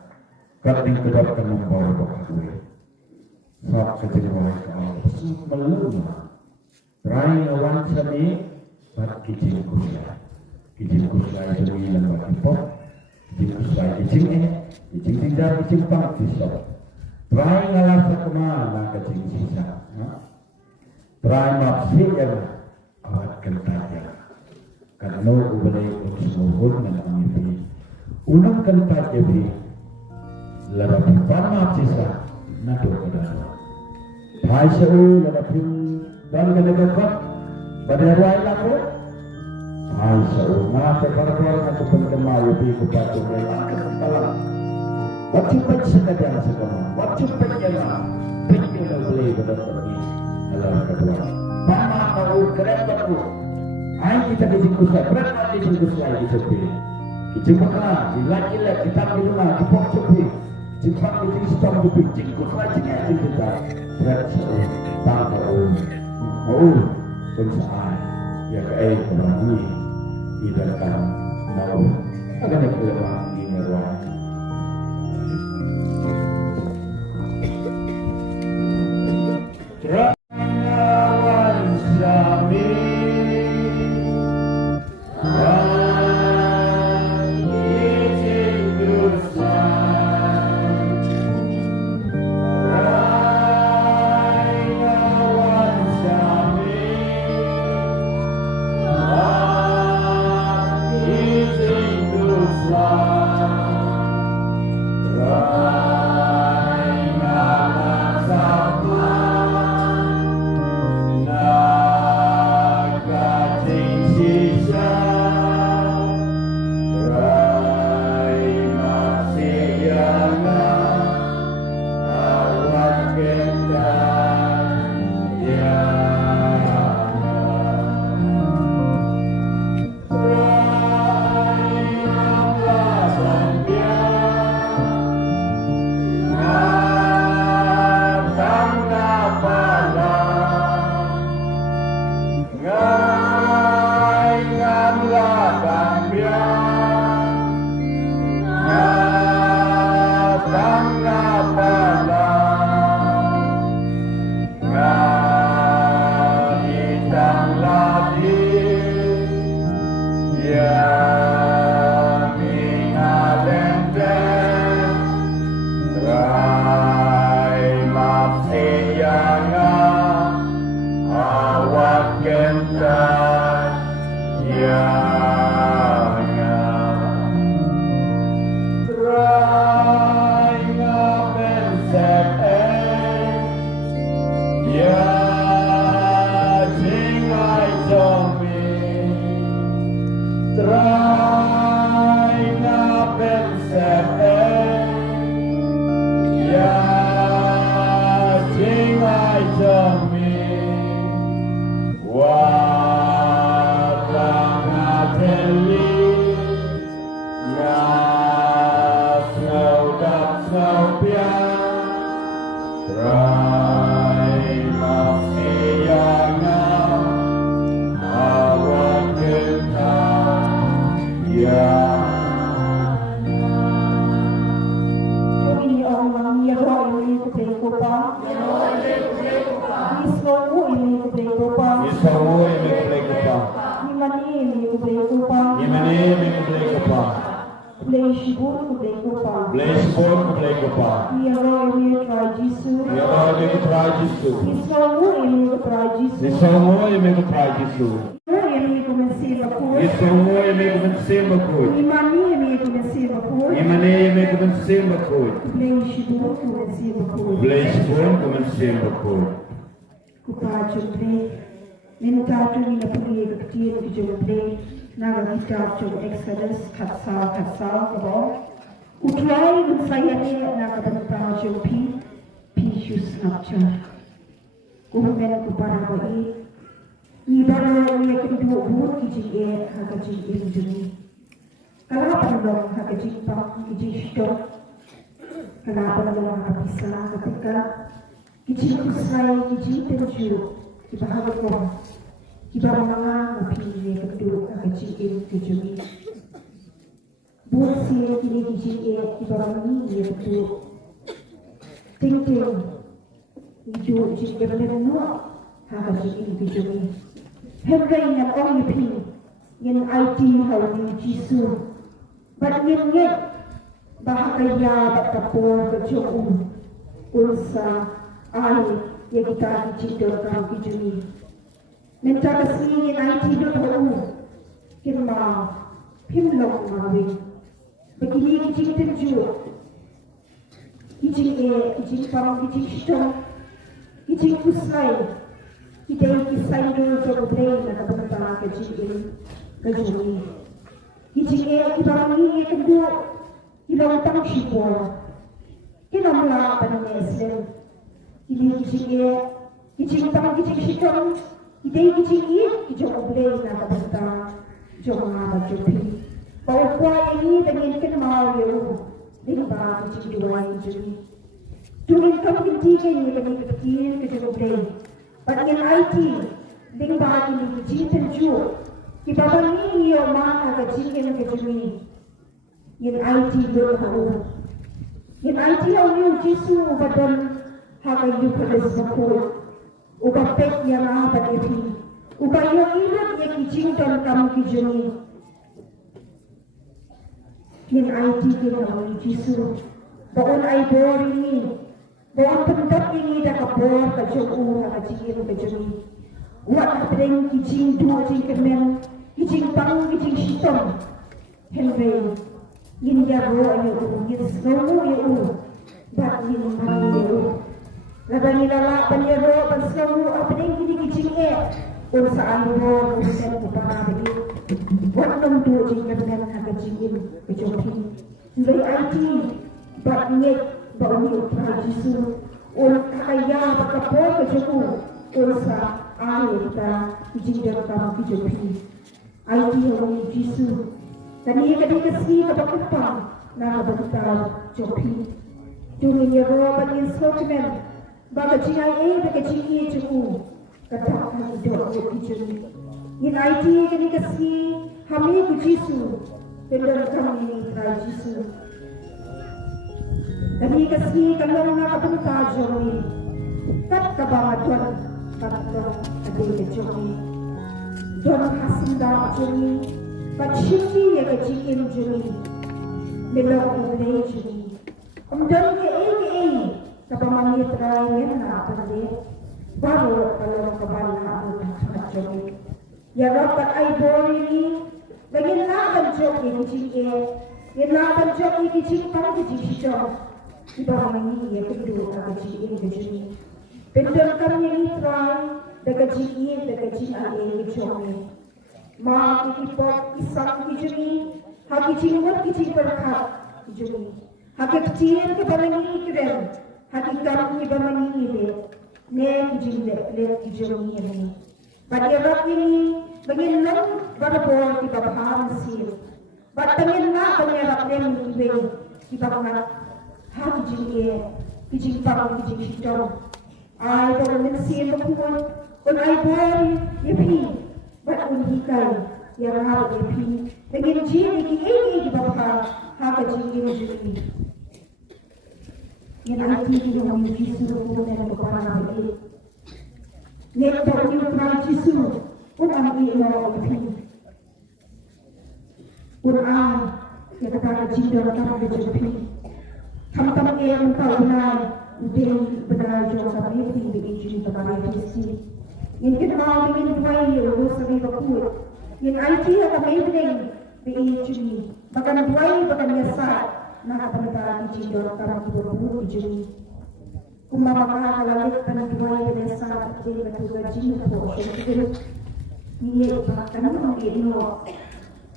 Kadang kedap kan membawa bapak gue. Saat kecil wani kalau melulu. Rai awan seni bat kecil kusia. Kecil kusia itu ni lembaga pop. Kecil kusia kecil tidak kecil pang kisah. Rai ngalah kemana kecil sisa. Rai maksud yang awat kentarnya. Karena ubahnya untuk semua dan kami unang kentar jadi ladapin panah sisa nato kadang. Hai seu ladapin dan kadang pada ruai laku. Hai seu ngapa karuan aku penkemal lebih kepada mereka kepala. Waktu sekadar sekarang, waktu penjara, penjara boleh berdoa Allah kedua. Panah kau keren baku. Ai kita dijingkusai, berapa dijingkusai di sepi. Dijingkusai, dilaki-laki, kita minumlah, dipok-cepi. Jepang dijingkusai, dijingkusai, dijingkusai. Berapa tahun, berusaha. Ya kayak keberani, tidak akan mau. Akan ada kelemahan di meruang. Love. shibun kublay ko pa. Bless pun keblai kepa. Iyaro imi try Jisu. Ya Allah ini ketra Jisu. Isomu imi ko try Jisu. Di semua ini ketra Jisu. Mu imi ko mensiba ko. Di semua ini kebensim bakut. Imani imi ko mensiba ko. Imane ini kebensim bakut. Kublay shibun ko mensiba ko. Bless pun kebensim bakut. Kupachumbre, minutatu ni napuli kecil kejumbre, naga kita cum Exodus katsal kabo. Utrai unsayane naga bantah jumpi, pishus napcha. Kuhumen kupara bagi, ibara ni kedua buat kijie hagaji injuni. Kalau pandang hagaji pang kijie stok, kalau pandang habislah ketika Kicik kusai, kicik terjun, kita harus kau, kita menang mungkin kedua kecil kejumi. Buat siapa kini kicik kita menang kedua. Ting-ting, hidup jika bernua, kecil kejumi. Henry nak orang lebih, yang IT hari Jisu, bernyet bahagia berkapur kejauh, ursa. Ai yang kita dicintakan kejuni. Minta kesini nanti dulu kirma pimlong mawi. Begini kicing terju, kicing pang kicing stong, kicing kusai. Kita kisai dulu terbuai nak benda kecil kejuni. Kicing kibangi kedua kilang tang sipor. Kilang lah pada mesel. Ini kicing pang kicing sitong, idei kicing kijong boleh nak benda jong apa jopi. Bawa kuah ini dengan kenal yo, lima kicing dua ini. Tulen kau ketiga ini dengan kecil kijong boleh. Bagian IT, lima ini kicing terju. Kita bani yo mana kicing kijong ini. Yang IT berharu, yang IT awal Jisu badan. Hakai you pada sebab uga pek yang apa defi, uga yo ilut yang kicing dan kamu kijuni. Kin IT kita awal Jisu, baon ay bor ini, baon pendak ini dah kabor kajoku kacingin kijuni. Wat pedeng kicing dua kicing kemen, kicing pang kicing sitom, Henry, yin ya ro ayo yin snow yo, bat yin mani yo. Laban nila panjero pansamu apning kicing urusan mo urusan mo para bagi wanam tu jingkan hagajingin kejoki dari IT batnyet baumi Jisu kaya bakapor kejoku ursa kita jingkan kamu kejoki IT baumi Jisu tani kadikasi kapakapang na bantau joki dunia roban instrument baga jingai baga jingi cuku katakan hidup kijuni in IT kini kasi kami ku Jisu pendar kami ni try Jisu kami kasi kalau nak benta jomi kat kabatuan kat ade jomi don hasinda jomi kat shiki ya ke jikin jomi belok ulei jomi don ke kapamani try na pande baru kalau kebalah aku ya dapat ai bori ni bagaimana nak joki kicing yang nak joki kicing pang kicing sito iba mani ya kedua kicing kicing pendam kami ni try dekat kicing ai kicing ma kipok isang kicing ha kicing buat kicing perkat kicing ha kecil ke balani keren hakikat iba manini ne kijing le kijong ini bagi rap ini bagi lang barabor kita paham sih batangin na penyerap nem ibe kita nak kijing parang kijing hito ay parang sih makuha on ay boy yapi bat unhikay yang harap yapi bagi jini ki kita paham hakajing ini yang nanti kita Jisu dengan kepada kita. Yang bagi kepada Jisu, orang ini orang ini. Quran, ya kata cinta orang berjumpa. Kamu yang tahu benar, dia benar juga kami tinggi di sini kami di sini. Yang kita mau ingin buat itu sebagai kapur. Yang IT akan menjadi di sini. Bahkan buat bahkan biasa, nak pada di sini orang kami berburu di sini. Kumbaga kalau kita buat biasa, kita juga sini tu. Ini bahkan mungkin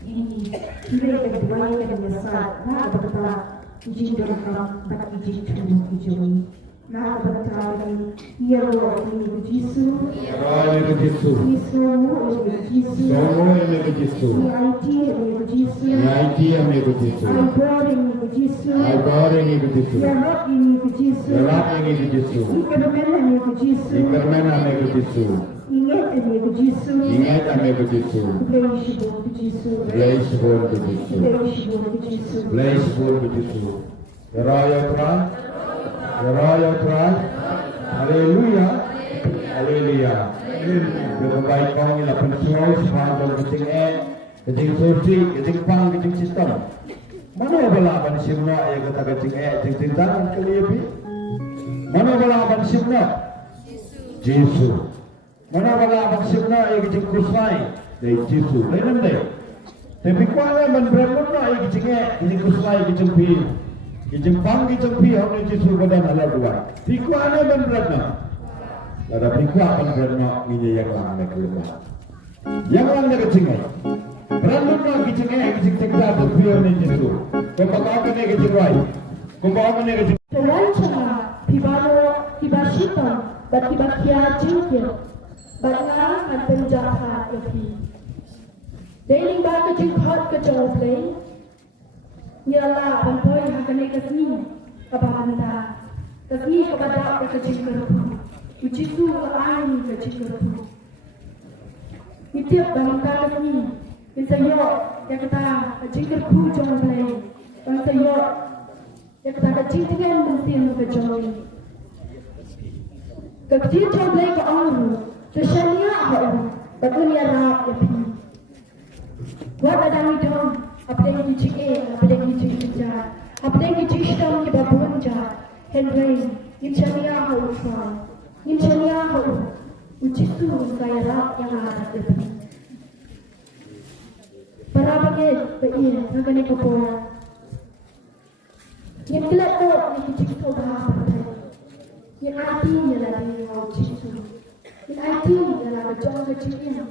ini kita buat biasa, nak pada Ijin dalam tak ijin cuma ijin. Nah berkali ya Allah ini Yesus. Raya Yesus. Yesus Yesus. Semua ini Yesus. IT Yesus. IT ini Yesus. Agora ini Yesus. Agora ini Yesus. Ya Rob ini Yesus. Relap ini Yesus. Ikermena ini Yesus. Ikermena ini Yesus. Ingat ini Yesus. Ingat ini Yesus. Bless you Yesus. Bless you Yesus. Bless you Yesus. Bless you Yesus. Raya Tuhan. Raya Tuhan. Haleluya. Haleluya. Dengan baik kau ni lapan suai sepanjang keting sorti, keting pang, keting sistem. Mana balapan simna yang kata keting tangan keliapi? Mana balapan simna? Yesus. Mana balapan simna yang keting kusai? Dari Yesus. Lain deh. Tapi kuala man berapa yang keting kusai keting pi? Keting pang keting pi hanya Yesus badan Allah dua. Tapi kuala man berapa? Ada perikuan berapa ini yang mana kelima? Yang mana kecingai? Berapa kecingai kecing tak berbiar ni Yesus. Kau ni kecing rai. Kau ni kecing. Terancana hibashita bat hibakia jingkir batna at penjaha yapi. Dailing ba ka jingkot ka jawplay. Yala pampoy hakane kasni kabahanda. Kasni kabada ka jingkir. Ujitu ai ka jingkir. Itiap dalam kasni. Insayo ya kata jingkir ku jawplay. Insayo ya kata kecingkan mesin ke jawplay. Kecil jawplay ke auru. Kesania auru. Bakunya rap ya pi. Buat ada hidup, apa yang dicikir, apa yang dicikir, apa yang dicikir di bawah jah, Henry, imchania hausa, imchania hau, ujitu saya rap yang ada di sini. Para bagai bayi, nak ni kapur. Yang kelak tu, yang dicikir tu bahasa, yang hati yang lagi hau ujitu, yang hati yang lagi jauh kecilnya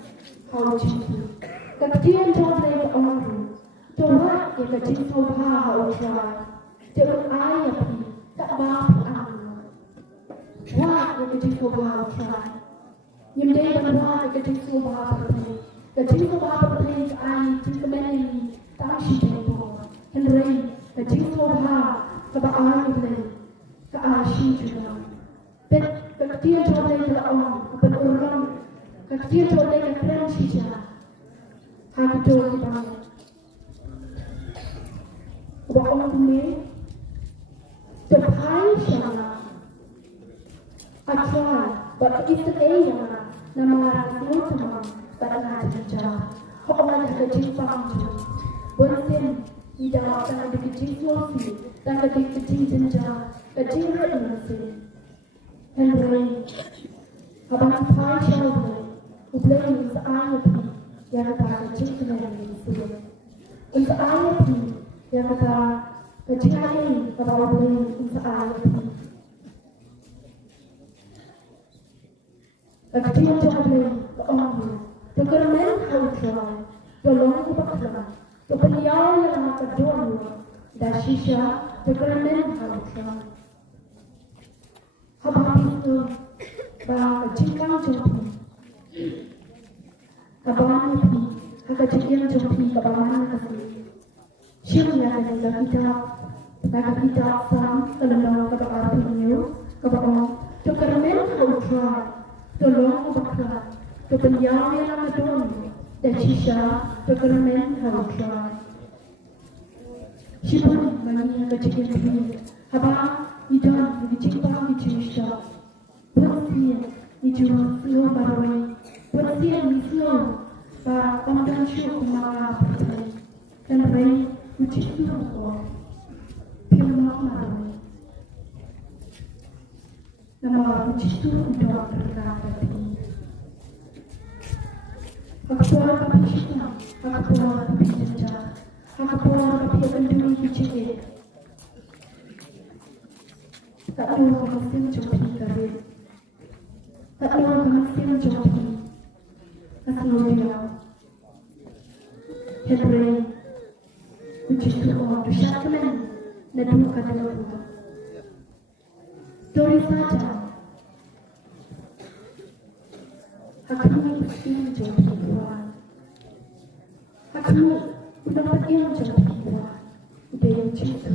hau ujitu. Kekecilan jawplay ke auru, tuan yang kecil sobha hausa, jangan ayah pi, tak bahu amu. Wah yang kecil sobha hausa, yang dia berdua kecil sobha pertama, kecil sobha pertama ke ayah cing kemana ni, tak sih tempo. Henry kecil sobha ke ayah pertama, ke ayah sih juga. Dan kekecilan jawplay ke auru, ke orang, kekecilan jawplay ke keren sih jah. Aku tahu kita. Bapak ini terpakai siapa? Acua, bapak istri nama semua teman, bapak nak cerita. Orang ada kecipang tu, bersin di dalam tanah kecil sofi, tanah kecil jenjang, kecil renasi. Henry, abang terpakai siapa? Ubelin seayat ni. Yang kata kecil dengan Yesus. Untuk ayat ini, yang kata kecil ini kalau boleh untuk ayat ini. Kecil jangan boleh orang. Perkembangan hausa, tolong kubaklah. Kepeliau yang kedua, dan sisa perkembangan hausa. Habis itu, bahawa kecil jangan. Kabawan pi, kakak cakap jompi kabawan kasih. Siapa yang kita sam dalam kabar pinyu, kabawan. Tukermen hausa, tolong bakla. Tukerjaan yang amadun, dan sisa tukermen hausa. Siapa yang kecil pi, haba idan dicipta dicipta. Bersiap, dijual slow barai. Bersiap di slow, para pembantu kumara pertama. Dan bayi Puji Tuhan kau firman malam. Nama puji Tuhan doa berkata ini. Aku pulang ke kita, aku pulang ke kita, aku pulang ke penduli kita. Tak tahu kemesin coba kari, tak tahu kemesin coba. Hallelujah. Hebrew. Puji Tuhan, Tuhan na duka dulu. Story saja. Hakimi pasti jadi Tuhan. Hakimi mendapat yang jadi Tuhan. Udah yang cinta,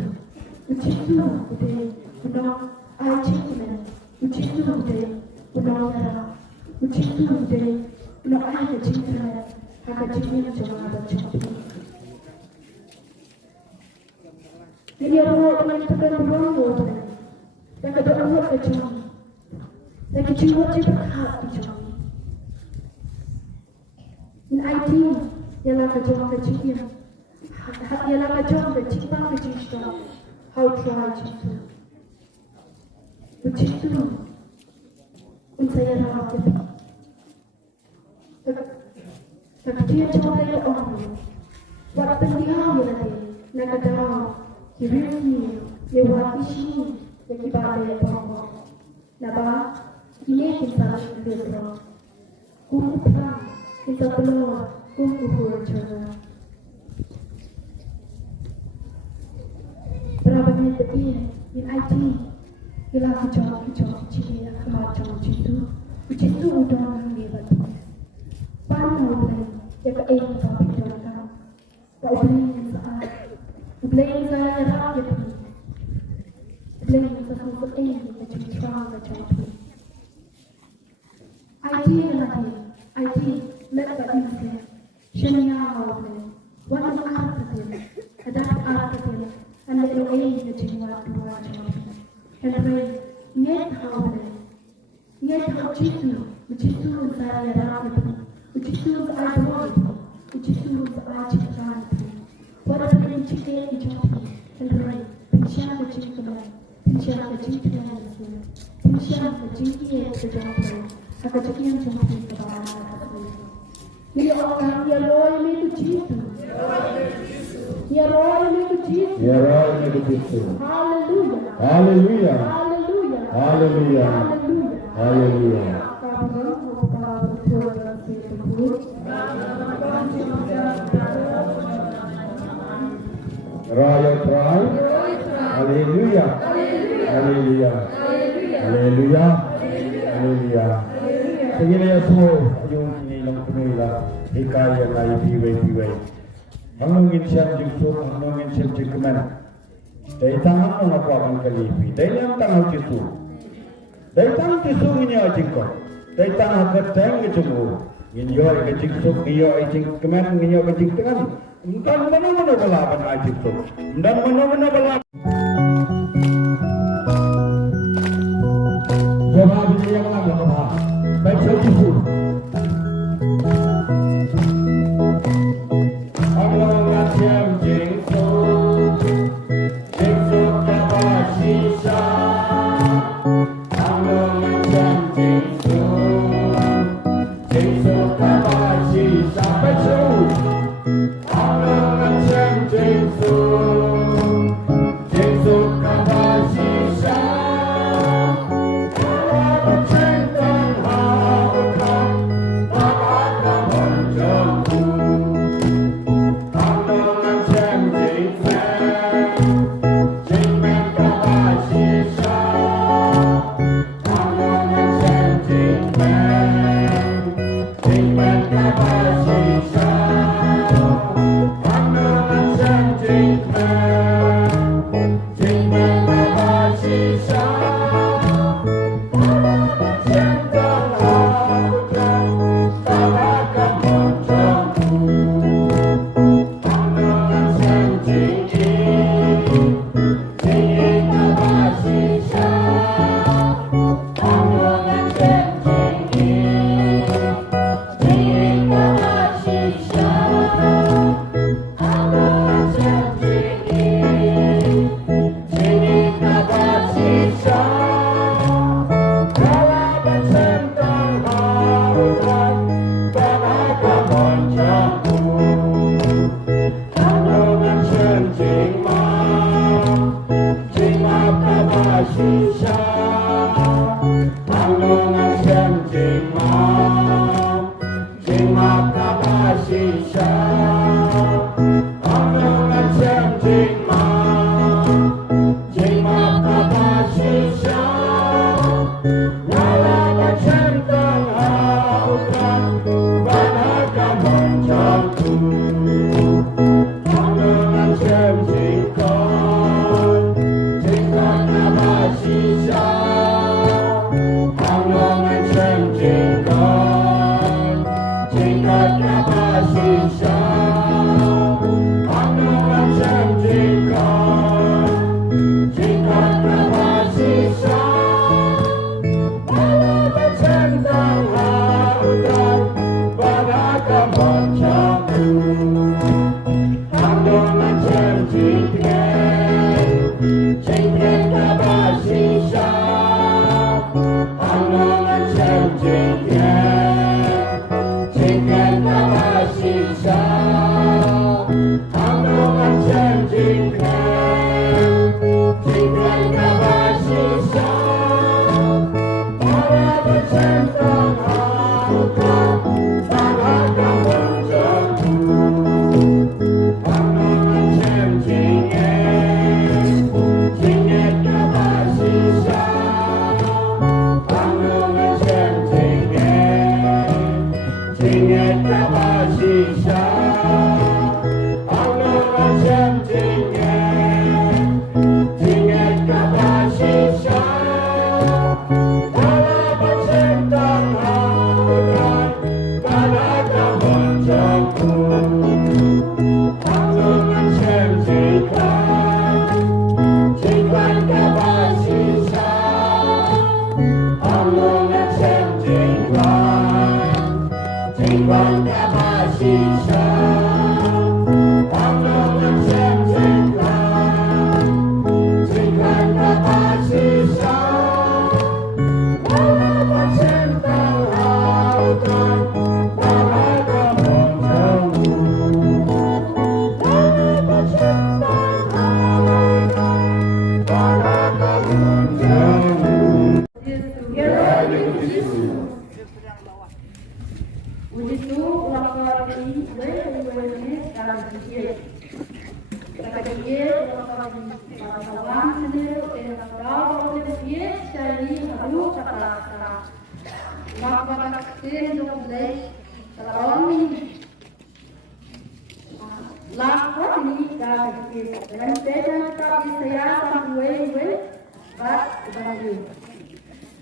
uji Tuhan udah achievement, uji Tuhan udah darah, uji Tuhan udah ada cinta, agak cinta jangan ada cinta. Ini orang yang tekan berangkat, yang ada Allah kejam, yang jiwa berhak kejam. In IT, ialah kejam kejam, ialah kejam kejam, how try itu. Begitu, saya rawat itu. Tak dia coba ya orang, waktu dia lagi, nak ada. Kiriani, lewat isi, yang ibadah pokok. Naba, ini kita berdoa. Kumpulan, kita berdoa, kumpul cara. Berapa menit ini, in IT, kita kejauh, ciri, kemacam itu udah orang lewat. Panas boleh, ya ke tapi kita tak boleh saat. Blame saya rakyat ini. Blame sesuatu ini macam terang macam itu. IT lagi, IT lepas ini. Shania awalnya, warna apa dia? Ada apa dia? Anda ini macam dua macam itu. Henry, niat awalnya, niat awalnya, macam saya rakyat ini. Macam saya awalnya, macam saya cinta itu. Pada hari kita hidup, Henry, pensiun kecil kembali, pensiun kecil kembali, pensiun kecil kejauhan, agak kecil yang jauh ke bawah. Ini orang yang roy itu jitu, ya roy itu jitu, Ya roy itu jitu. Haleluya, Haleluya. Haleluya, Haleluya. Haleluya. Haleluya. Raya try. Haleluya. Haleluya. Haleluya. Haleluya. Segini ya semua yung sinilang Pinoyla hikaya na ibiway-ibiway. Hangungin siya Jisoo, hangungin siya Jikuman. Dahil tangan mo nakuha kalipi. Dahil ang tangan Jisoo. Dahil tangan Jisoo niya ajing ko. Dahil tangan katang Jisoo. Nginyo ay Jisoo, nginyo ay Jikuman, nginyo ay Jikuman. Entah mana-mana balapan ajib tu. Entah mana-mana balapan. Jawab dia yang mana apa? Baik segitu. Allah ngajam jengso, jengso kapasisa. Allah ngajam jengso, jengso kapasisa. Baik segitu. Jengso, shisha Anungan siyam jingma kaba shisha Anungan siyam jingma kaba shisha Walakan siyam kang hautan Banakan bonjangku Anungan siyam jingkon Jingkon kaba shisha Anungan siyam jingkon Jingkon kaba shisha Anungan siyam jingkon Jingkon kaba shisha Walakan siyam kang hautan Banakan bonjangku Anungan siyam jingkon Jingkon kaba shisha Anungan siyam jingkon Jingkon kaba shisha Anungan siyam jingkon Jingkon kaba shisha Walakan siyam kang hautan Banakan bonjangku Anungan siyam jingkon Jingkon kaba shisha Anungan siyam jingkon Jingkon kaba shisha Anungan siyam jingkon Jingkon kaba shisha Walakan siyam kang hautan Banakan bonjangku Anungan siyam jingkon Jingkon kaba shisha Anungan siyam jingkon Jingkon kaba shisha Anungan siyam jingkon Jingkon kaba shisha Walakan siyam kang hautan Banakan bonjangku Walakan siyam kang hautan Banakan bonjangku Ujitu ulang ini berwujud dalam diri. Kemudian ulang kawan sendiri dengan kau berdiri cari baru kata. Maka kita boleh kalau ini lakon ini dah dan beda tapi saya sampai bat bagi.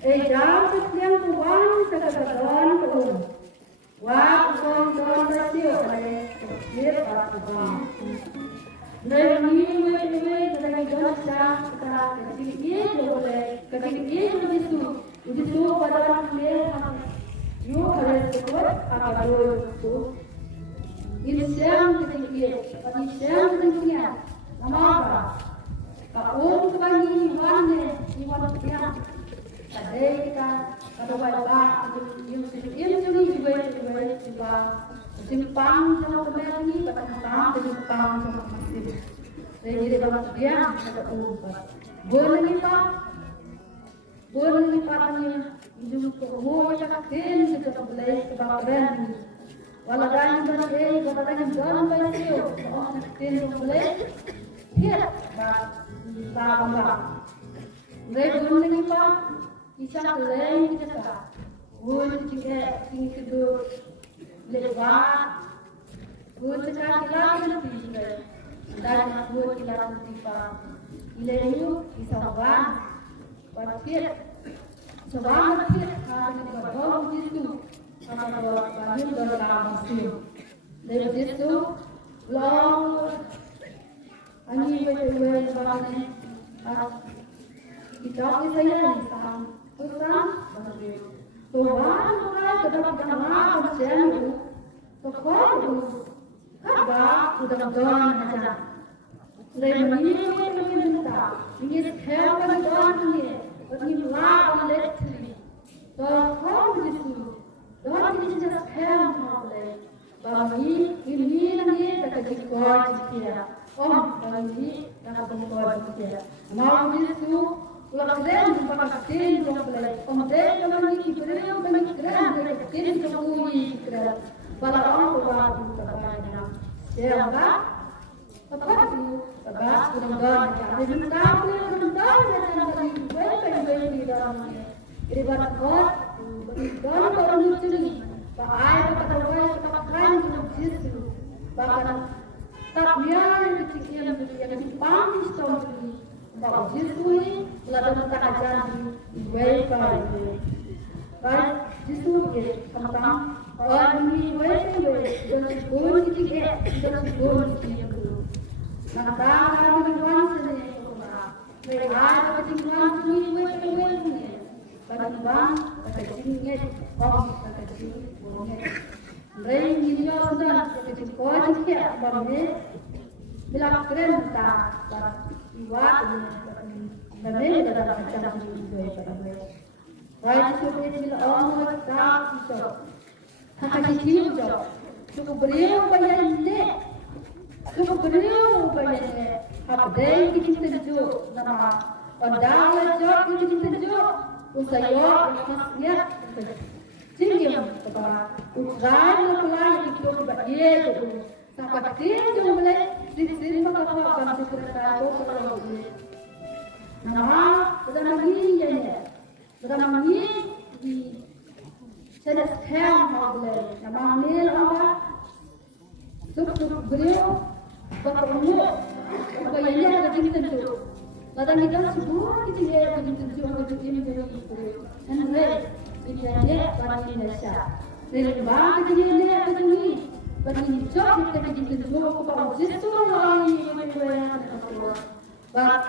Jam setiap tuan sekadar tuan. Wah, don bersih oleh dia para tuan. Dari ini dari dosa kita ketika boleh ketika itu pada dia you harus ikut apa itu. Ini siang ketika nama apa? Kau kembali Iwan siang. Ada kita pada waktu ini juga simpang sama kemarin ini pada simpang sama masjid. Jadi dalam dia ada ubah. Boleh lipat ni semua yang kita boleh kebakaran. Walaupun kita kebakaran jangan bersiul. Kita boleh dia bangga. Boleh lipat Isang lain kita, buat juga tinggi tu lebat, buat sekarang lagi lebih dan buat kita lebih Ilayu isawan, berfir, sewan berfir, kami berbau jitu, kami berbau dalam musim. Dari jitu, long, ani berjual bagaimana, kita saya nisam. Tuhan, Tuhan kedapat nama percaya pokok apa sudah Tuhan aja. Lepas ini minta, ini sekarang Tuhan ini lawan letri. Tuhan itu, Tuhan ini sekarang boleh. Bagi ini tak dikuat dia. Bagi tak dikuat dia. Mau itu ulang keren pakai dong belai omdeng kami kibrew kami keren keren dong ui keren bala orang tua kita banyak ya enggak apa itu tabas kurang jadi bintang bintang yang dari bayi di dalamnya ini barat kot dan orang lucu ni bahaya kata orang katakan jisu bahkan tak biar kecil yang dipangis tahun ini bahwa jisu ini ladang tak ajar di bayi baik jisu ye tentang orang ini bayi dan sebelum kecil dan sebelum kecil Nagtaka ng iwan sa niyo may araw at iwan sumiwit niya. Panibang, nakasingit, nakasingit. Ray ninyo na, nakasingkot niya, bamit, bilang keren ta, iwat, namin, nakasang niyo, Ray sumiwit nila, omot, ta, ito. Nakasingit ito. Sukubriyo ba yan hindi? Sukubriyo ba yan? Habday kitinjo nama pandang jo kitinjo usayo masnya singim kata utran pelai dikyo badie tu sampai tinjo mulai sini maka kan sekreta ko kalau nama sudah lagi ya sudah lagi di saya sekarang mau beli nama nil apa sukubriyo bertemu Bayanya ada di tentu. Ladang kita semua kita lihat di tentu orang itu ini itu. Anda lihat pada Indonesia. Dari bang kita lihat ke sini. Bagi job kita di tentu aku bawa situ orang ini yang ada. Bang,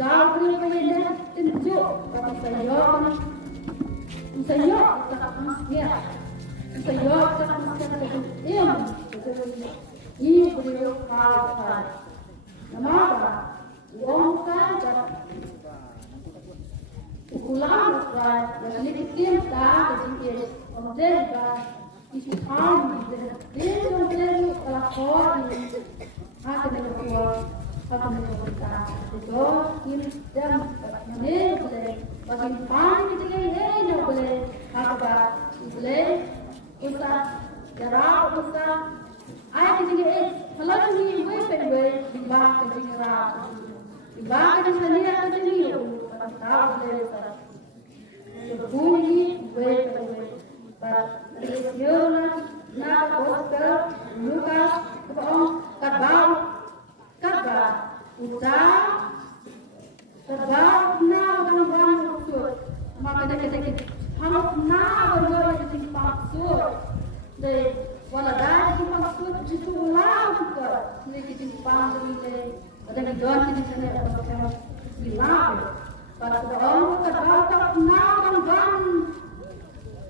jauh dari bayanya tentu. Bagi saya tak masnya. Saya tak masnya. Ini beliau kawan. Namanya uang saja. Ukuran besar yang sedikit tak kecil. Mereka isu kami dari dari pelakon hati mereka kita itu kita ini boleh bagi kami kita ini boleh apa boleh usah jarak usah Ayah kecil kalau ni gue pengen di bawah kecil di bawah kecil ni ada kecil tahu boleh sebuni gue pengen dia nak poster muka orang kabau utah kabau nak orang maksud maka kita harus nak orang yang maksud deh wala dahil sa maksud dito lang ka nakikita pa nila ada ni John din sa nila bilang para doon ka na kan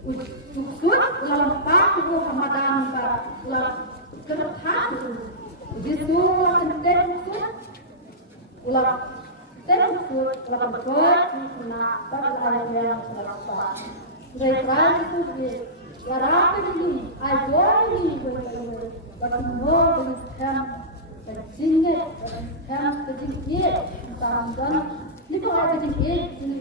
uksud ulang pa ko Ramadan pa ulang kerhat dito ang uksud ulang uksud ulang ko na para yang selasa mereka itu Warapan ini, ador ini bertemu dengan kecingnya, kecingnya, tanggal. Ini kalau kecingnya, ini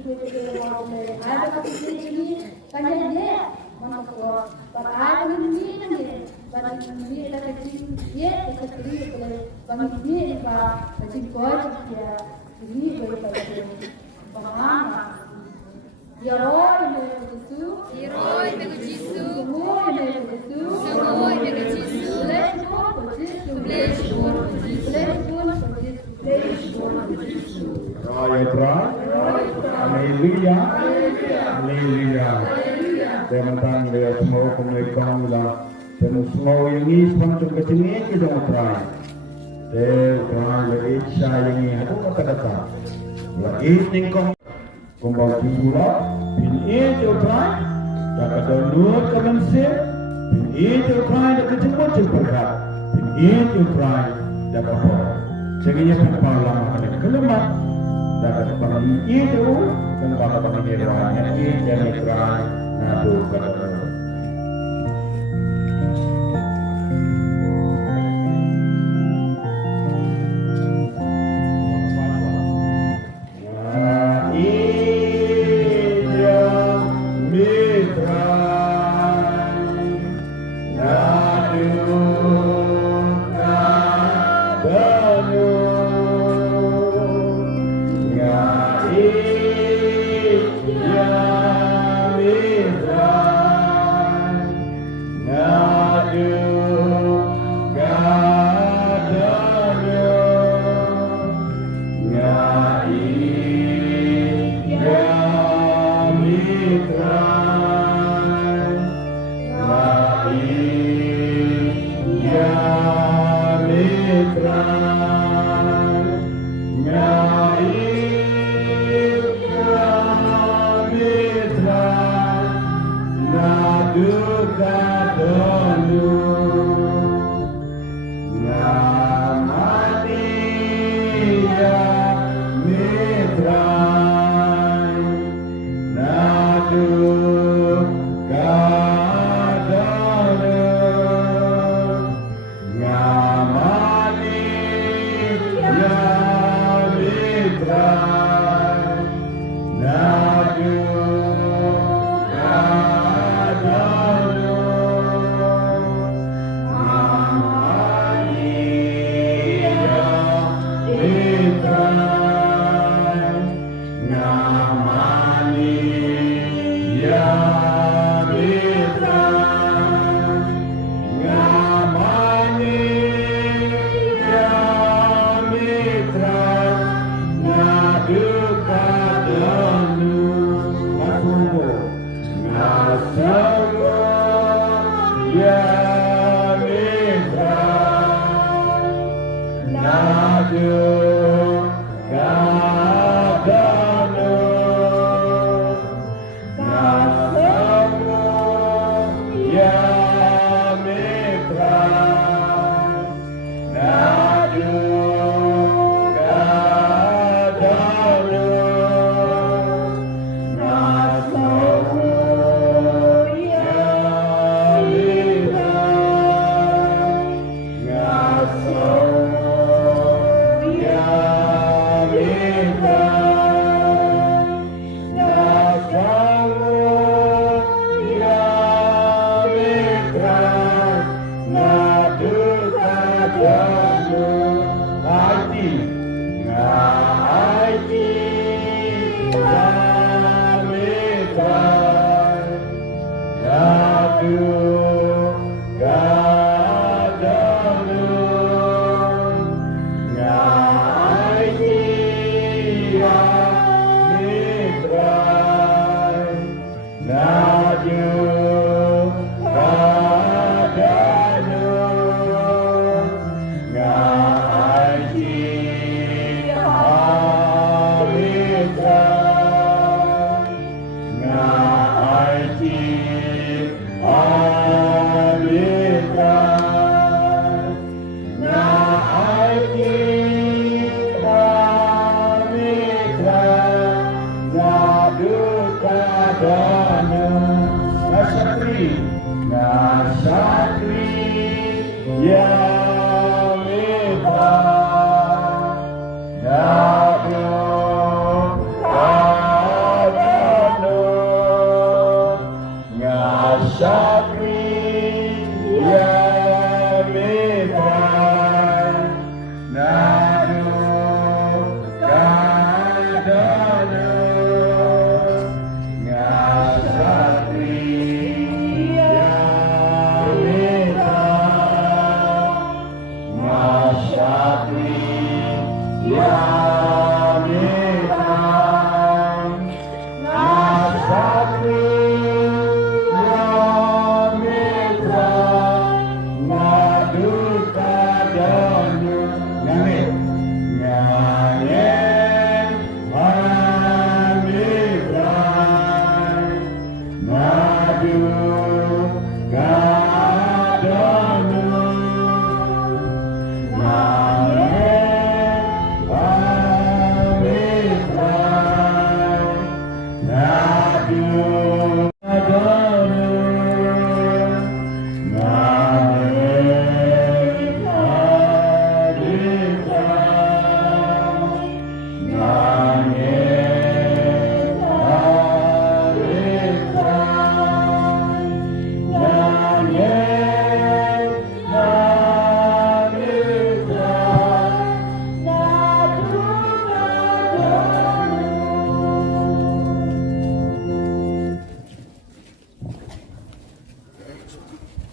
ada kecingnya, kayaknya mana kok? Ada ini, pada ini ada kecingnya, kecingnya boleh, bang ini pak kecing kau ya, ini boleh pakai bagaimana? Herói meu Jesus, herói meu Jesus, semua meu Jesus, semua meu Jesus, bless God for Jesus, bless God for Jesus, bless God for Jesus, bless God for Jesus. Haleluya, haleluya. Teman-teman dia semua komunikasi lah, dan semua ini sepanjang kecilnya kita mempelai. Dan dari Isya ini aku kata-kata, ini kau kumbang pula, ini jauhkan, dapat download kemensia, ini jauhkan dapat jemput jemputkan, ini jauhkan dapat apa? Jangannya tanpa lama ada kelemat, dapat bagi itu dan dapat bagi rohnya ini jadi kerana nado kata.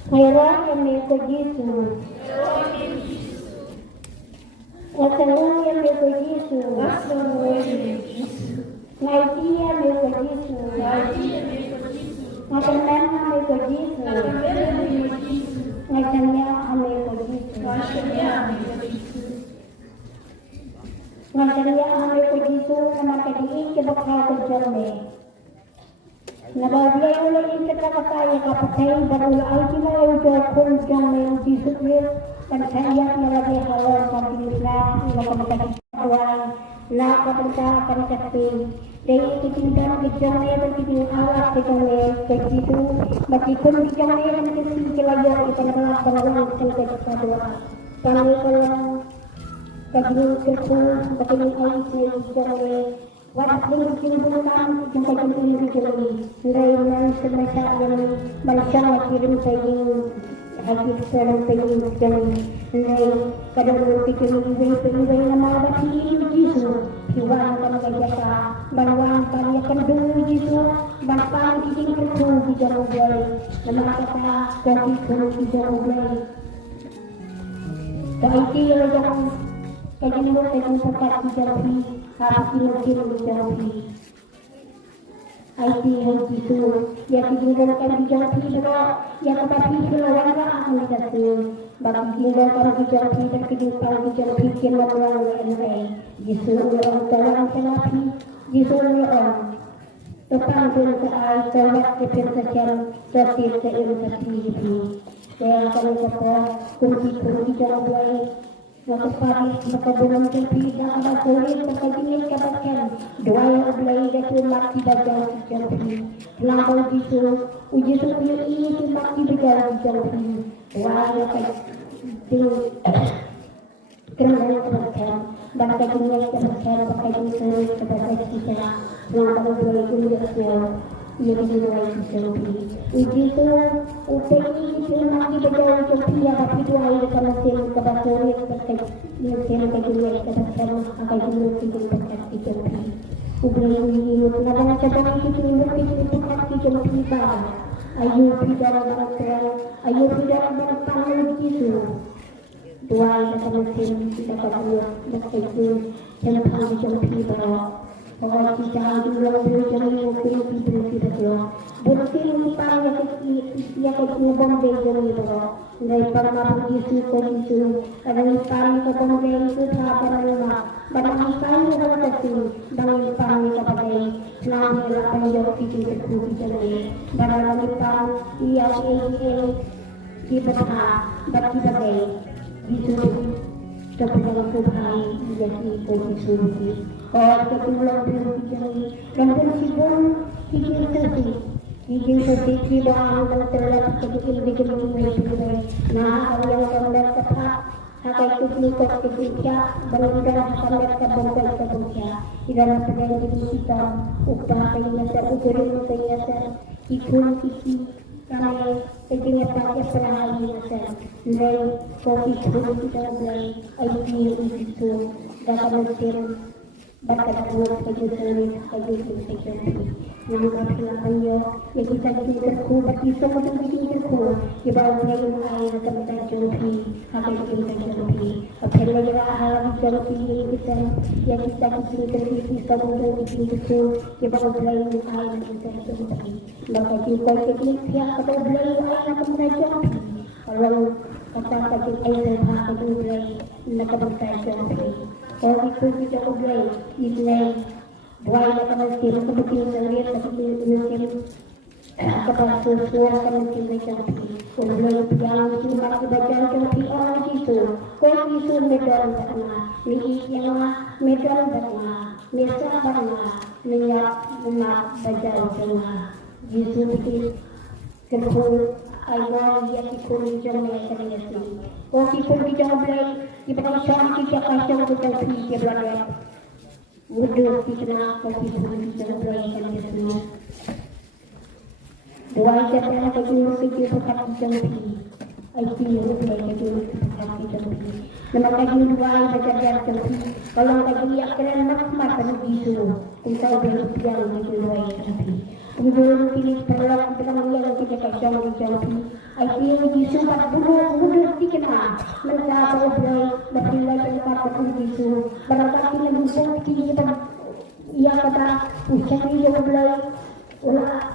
Hewan yang mengikut Yesus. Wasalong yang mengikut Yesus. Ngaiti yang mengikut Yesus. Ngatanan yang mengikut Yesus. Ngatanya yang mengikut Yesus. Ngatanya yang mengikut Yesus nama kadiin kebakal kerjame. Nababiyay ulit yung katakataya kapatay baru ay kinayaw jokon dyan may Jesus Christ kansayak nalagay halong kapilila na kamatagawang na kapanta kansapi dahil itindan bidyan na yung titinawak bidyan na yung kay Jesus batikon bidyan na yung kilayo itanawak barawang sa kagsadwa kami ko lang kaginusin ko batingin ay sa bidyan na yung wadah dengan kirimkan jumpa kirim kiri lain semasa yang malaysia kirim saya hadis dalam pengen dan lain kadang pikir ini nama bagi Yesus hiwan kan kerja banwan kan akan dulu Yesus bangpang kirim kerja di jalan boleh nama kata jadi kerja di jalan boleh kaiti yang kajian itu tempat di jalan Hati mungkin menjauhi IT yang itu yang ditinggalkan dijauhi juga yang tetapi keluarga akan dijauhi bagi tinggalkan dijauhi dan kehidupan dijauhi kena orang lain disuruh orang terang terapi disuruh orang tentang berkait terhadap kepercayaan setiap seiring dan akan dapat kunci jalan baik Nakapagis makabunong kempi na kabakulit makabingin kabakan doa yang oblay da tumak tibagal di jalpi lampaw dito uji supil ini tumak tibagal di jalpi doa yang kay kerana kabakan dan kagingin kabakan pakaging sulit kabakan kita lampaw oblay kulit siya ia dijual di jalpi uji itu upay ini tumak tibagal di jalpi ya tapi doa yang kamasin kabakulit Mungkin kejadian kedatangan akan dimulai dekat di jalan. Ubah ini mengenai cabang itu dimulai dekat di jalan kita. Ayu tidak berperang, ayu tidak bertanggung itu. Doa yang mesin kita kedua dekat itu Jangan paham jangan pilih Orang kita itu orang jangan pilih pilih Berarti ini paham yang ngubang dari jangan itu. Dari para Yesus Kristus, ada yang paham ngubang dari itu apa namanya? Barang paham ngubang dari dan paham kepada selama apa yang kita jangan. Barang paham ia kita berbagai Yesus terpegang Tuhan menjadi Yesus. Kalau kita belum berbicara dan bersibuk Hingga sedikit doang dan terlalu sedikit bikin mengenai nah kalau yang rendah tepat hak itu nikah ketika benar sampai ke bangkai kebuka tidak ada yang kita upah kayaknya terukur kayaknya ikut kiki kami kayaknya pakai perahari saya nilai kopi kita beli IT itu dapat mesin bakat buat kejutan yang berpilihan yang kita terku bagi semua bikin terku di bawah yang lain akan terjadi akan terjadi apabila kita hal terjadi kita yang kita terjadi semua bikin terku di bawah yang lain akan terjadi maka kita pihak apabila yang lain akan terjadi kalau kata-kata air bahasa mulai nak terjadi kalau itu kita mulai nilai buaya akan mungkin melihat mungkin kepada sesuatu akan mungkin menjadi kemudian yang cuma kebaca seperti orang itu kau itu medan karena yang medan karena mesra karena melihat umat baca semua Yesus itu kerja ayah yang ikut jalan yang terjadi kau itu kita mulai ibarat kita kasih kita pikir belajar Mudah kita kopi kita belajar semua. Doa kita nak kita pekat kita lagi. IT yang belajar kita pekat kita lagi. Nama lagi doa belajar kita. Kalau lagi akan makmat begitu. Kita belajar gitu doa kita. Kemudian pilih perlahan yang kita kerja lagi. IT yang disumbat mudah kita. Menjadi belajar berpilih tempat begitu. Barangkali lebih bukti kita ia kata ucapkan dia belajar ulah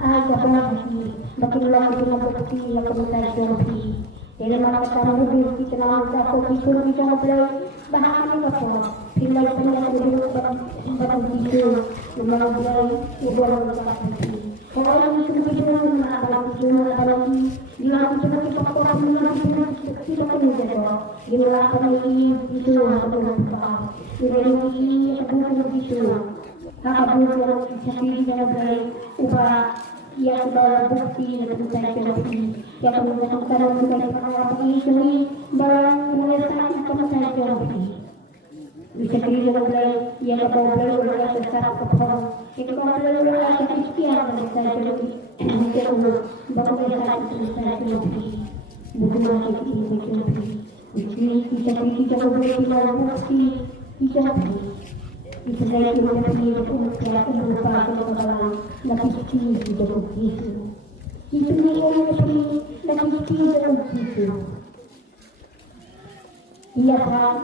ada bukti makin lama kita bukti yang kita bukti dalam kata mobil kita nak kopi kita belajar bahan ini apa pilih penyak begitu memang belajar ubah bukti kalau itu kita nak lagi dia kita pakai kita menjaga dia lagi itu Jadi aku begitu. Aku buat seperti yang baik. Ubah yang bawa bukti dan bukti. Yang menggunakan bukti para ini barang menyesat kemudian bukti. Bisa diri yang baik yang bawa oleh sesat kepala. Itu kalau oleh kepikiran dan saya bukti. Itu bawa sesat bukti. Bukan lagi bukti. Kita boleh bukti. Kita lagi mengenai kemudian berupa kemudahan lebih tinggi dari itu. Itu lebih tinggi dari itu. Ia kan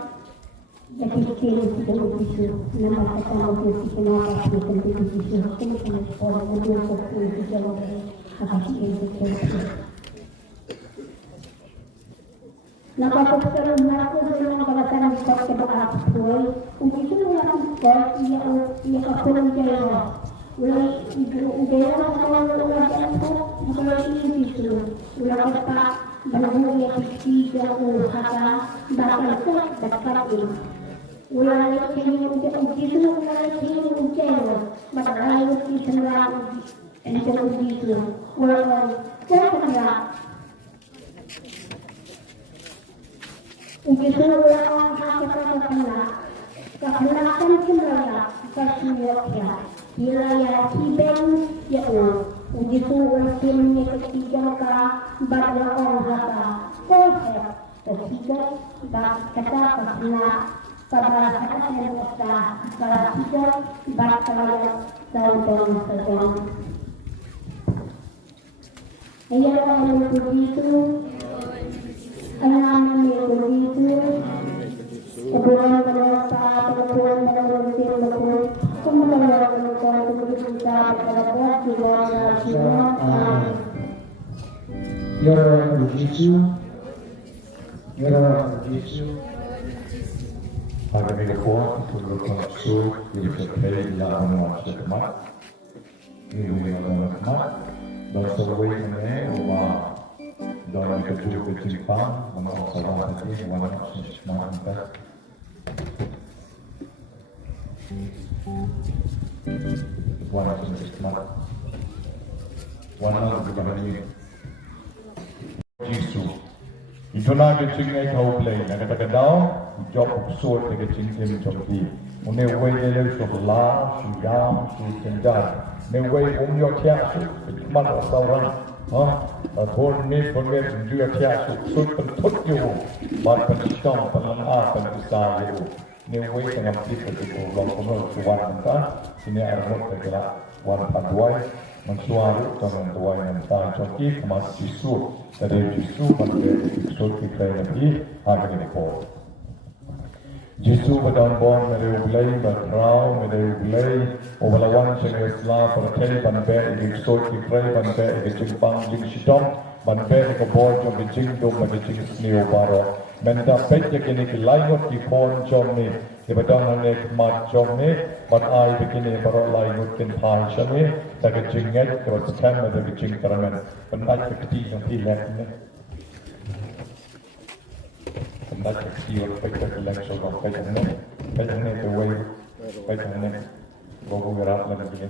lebih tinggi dari itu. Nama kata lebih kenapa seperti itu. Kemudian orang untuk seperti itu apa sih itu? Nakapag na ako ng kabataan sa pagkakataon, kung ito na lang ko, iya kapulang kayo. Wala igaya na ako ng ko, nakalagin dito. Wala ka pa, banang iya kisiga o haka, bakal ko, dakatin. Wala na kayo dito, wala kayo kayo. Matalayo dito na ako dito. Wala ka, Begitu orang kehelakan semula kesemuanya wilayah Tibet ya begitu ultimnya ketiga pada orang konsep ketiga kata kena pada yang kata ketiga bakal tahun yang begitu Alam yang begitu kebenaran pada pagkatuloy na nagulitiro na po, kumulala ko ng kong kumulita pagkakapag sila na sila. Amen. Yoro Yesus, Yoro Yesus. Agar kita kuat untuk berkonsul, kita percaya dalam masa depan. Ini adalah depan. Dan sebagai ini, rumah dan kedua kecimpang, menolak salah ini, menolak semangat kita. Wanita semangat, wanita berbahaya. Yesus. Itu nak kecingnya kau play, nak kata kau, job suat dengan kecing jombi. Unai way dia sebelah, siang, sendal. Unai way umur tiap, mana seorang, tahun ni pernah juga tiap, suat pentut yo, mat penistang, penlengah, pentisah yo. Unai way dengan kita tu, long kono tuan kita, sini armut tergerak, wan paduai. Mensuaru dengan dua yang tak joki kemas jisu dari jisu pada jisu kita lagi hari ini pun jisu pada bon dari ulai berrau dari ulai obalawan sebagai Islam percaya banbe jisu kita banbe jingpang jingsidom banbe ke bon jom jingdom banbe jingsneo baro menda pecah kini kelainut di pon jom ni Kebetulan nek mat jom ni, mat ai begini baru lain mungkin passion ni, tak kecinget, kalau sekarang ada kecing keramen, penat kecil yang pilih ni, penat kecil pecah kelak soal pecah ni tu way, pecah ni, baru gerak lagi ni,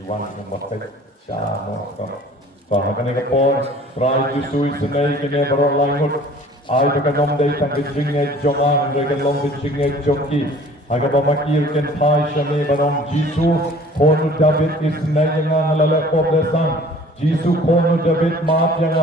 iwan yang bapak siapa kau, bahagian ni kapor, try jusui senai kini baru lain mungkin. Ai berkenom dari tang kecingnya joman, mereka long kecingnya joki. Agar pemakir ken pai shami barong Jisu, kono David isnai yang ngalala poblesan. Jisu kono David maaf yang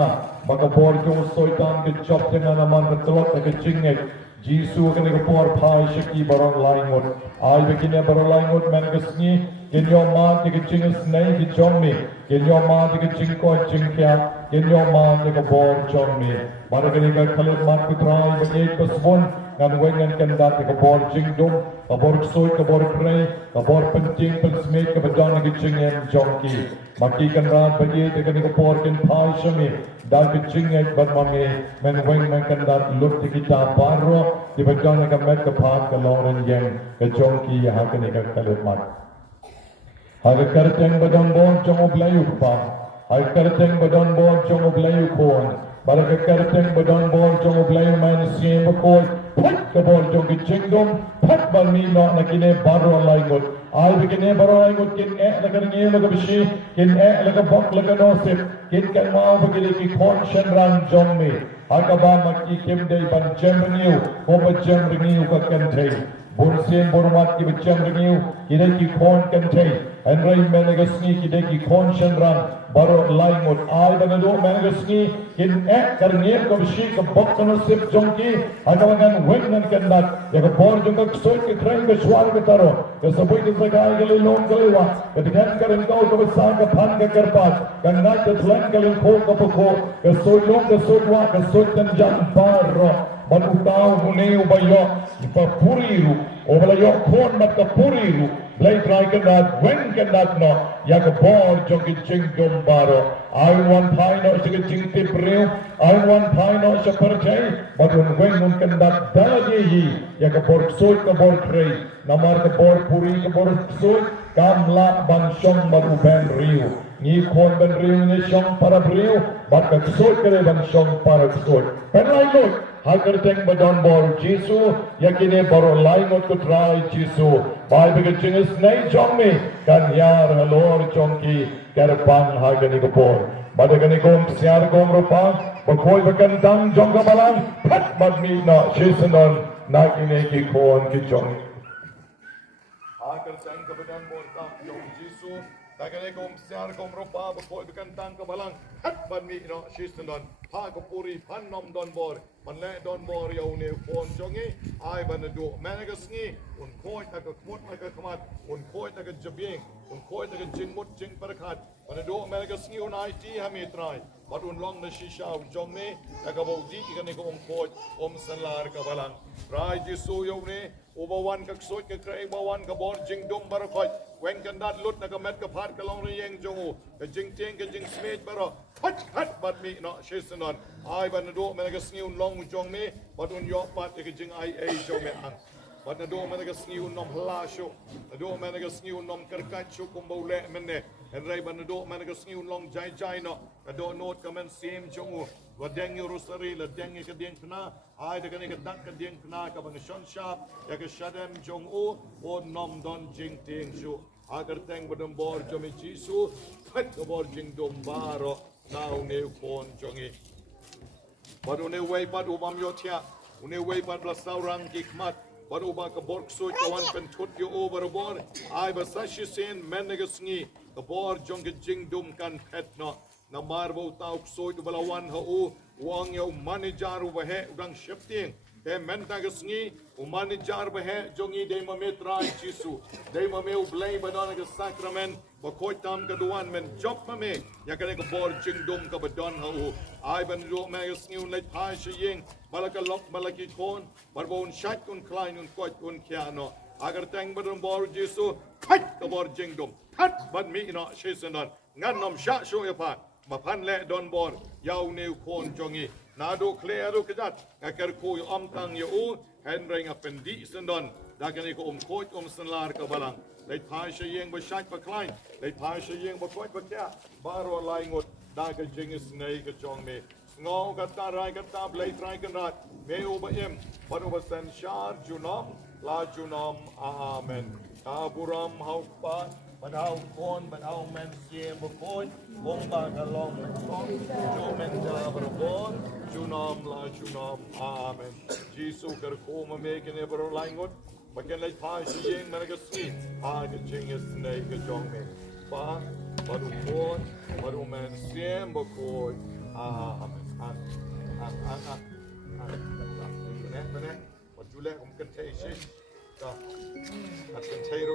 maka borjong soitan kecop dengan naman ketelot kecingnya. Jisu kene kepor pai shaki barong laingut. Ai begini barong laingut mengesni. Genyo ma ke kecing isnai kecommi. Genyo ma ke kecing ko cingkya. Genyo ma ke bor chommi. Mari kita kalit mat kutrai bagi kesbon dan wengan kendat ke bor jingdum, ke bor soy, ke bor pray, ke bor penting pensmit ke bedan ke cingem jongki. Maki kendat bagi ke bor ken pai shami dan ke cingem bermami men wengan kendat lut kita baro di bedan ke met ke pat ke loren yang ke jongki yang ke kalit mat. Hari kerteng bedan bon jong oblayu pa. Hari kerteng bedan bon jong oblayu kon. Para kekerteng badan bor jong oblayu main siem bakol pat ke bor jong kecingdom pat balmi no nakine baro laingot ai begini baro laingot kin laga ngi laga bishi kin laga bok laga nosip kin kan mau begini ki konsen ran jong me agaba makki kim dei ban jemniu ko ba jemniu ka kentei Borsen bormat ki bacham renew kidai ki kon kentei Andrai menegasni kidai ki kon shenran baro laimut ai banado menegasni kin karnier ko bishi ka bokkano sip jongki agawangan wennan kandat ya ka bor jongka soy ki train ka swar ka taro ka saboi ki sagai gali long galewa ka dikan karin kau ka besar ka phan ka karpat ka nat ka tlan gali ko ka poko ka soy long ka soy wa ka soy tan jam baro Manutau huneu bayo ipapuriru obalayo kon matka puriru blai try kandat when kandat no yak bor jogi jingdom baro I want pino sig jingti preu I want pino sa percay badun when mun kandat dalagi hi yak bor soy ka bor krei namar ka bor puri ka bor soy kamla ban shong maru ben riu ni kon ben riu ni shong para riu bat ka soy kare ban shong para soy penai look Hagar teng badon bor Jisu yakine baro laingot ko try Jisu bai bega jingus nei jong me kan yar halor jongki karpan hagani ko bor badagani kom siar kom rupa bakoi bakan dang jong ka balang pat badmi na shisanon nakine ki kon ki jong Hagar teng badon bor ta jong Jisu Tagane kom siar kom rupa bakoi bakan dang ka balang pat badmi na shisanon ha ko puri pan nom don bor Manle don bor yau ne kon jongi ai banadu menegasni un koi tak kmut tak kmat un koi tak jabing un koi tak jingmut jing perkat banadu menegasni un IT hamitrai but un long na shisha un jongme tak bau di kan ko koi sanlar ka balang rai jisu yau ne Ubawan kagsot ka kray bawan ka bor jing dum barakoy wen kan dat lut na ka met ka phat ka long riyeng jongu ka jing ting ka jing smith baro hat bat mi no shisanon ai ban do me ka sniun long jong me bat un yo pat ka jing ai jong me ang bat na do me ka sniun nom hla shu na do me ka sniun nom karkat shu kumbole menne en ray ban do me ka sniun long jai no ka do not ka men sim jongu wa deng rusari la deng ka ding na ai da kan ka dak ka ding na ka bang shon shap ya ka shadem jong o nom don jing ting shu agar teng badam bor jomi jisu phat ka bor jing dom baro now ne kon jongi badu ne way badu bam yo tia une way bad la saurang gikmat badu ba ka bor so kawan pen thut yo over bor ai ba sashi sen menegasngi ka bor jong jing dum kan phet no na marbo tauk so to balawan ha o wang yo manager over he udang shifting he menta gasngi o manager ba he jongi de mametra jisu de mameu blay badana ga sacrament ba koitam ka duan men job mame ya kane ka bor jing dum ka badon ha o ai ban ro me gasngi un leit ha shing malaka lok malaki kon barbon shat un klein un koit un kiano agar tang badon bor jisu phat ka bor jing dum phat ban mi no shisanon ngan nom sha sho ya pa mapan le don bor yau neu kon jongi nado klero kedat akar ko yo amtang yo u henring apendi sendon dakani ko koit senlar ka balang leit pasha yeng ba shat ba klein leit pasha yeng ba koit ba kya baro lai ngot daga jingis nei ka jong me ngo ka ta rai ka ta blai trai kan rat me u ba em ba u ba sen shar junom la junom amen aburam hau pa but how con but how men see before wong ba ka long jo men ja bron junom la junom amen jisu kar ko ma me ke ne bro langot bagen lai pa yeng man ka si a ke jing is nei ka jong me ba but con but men see before amen ne what you let can take shit at can take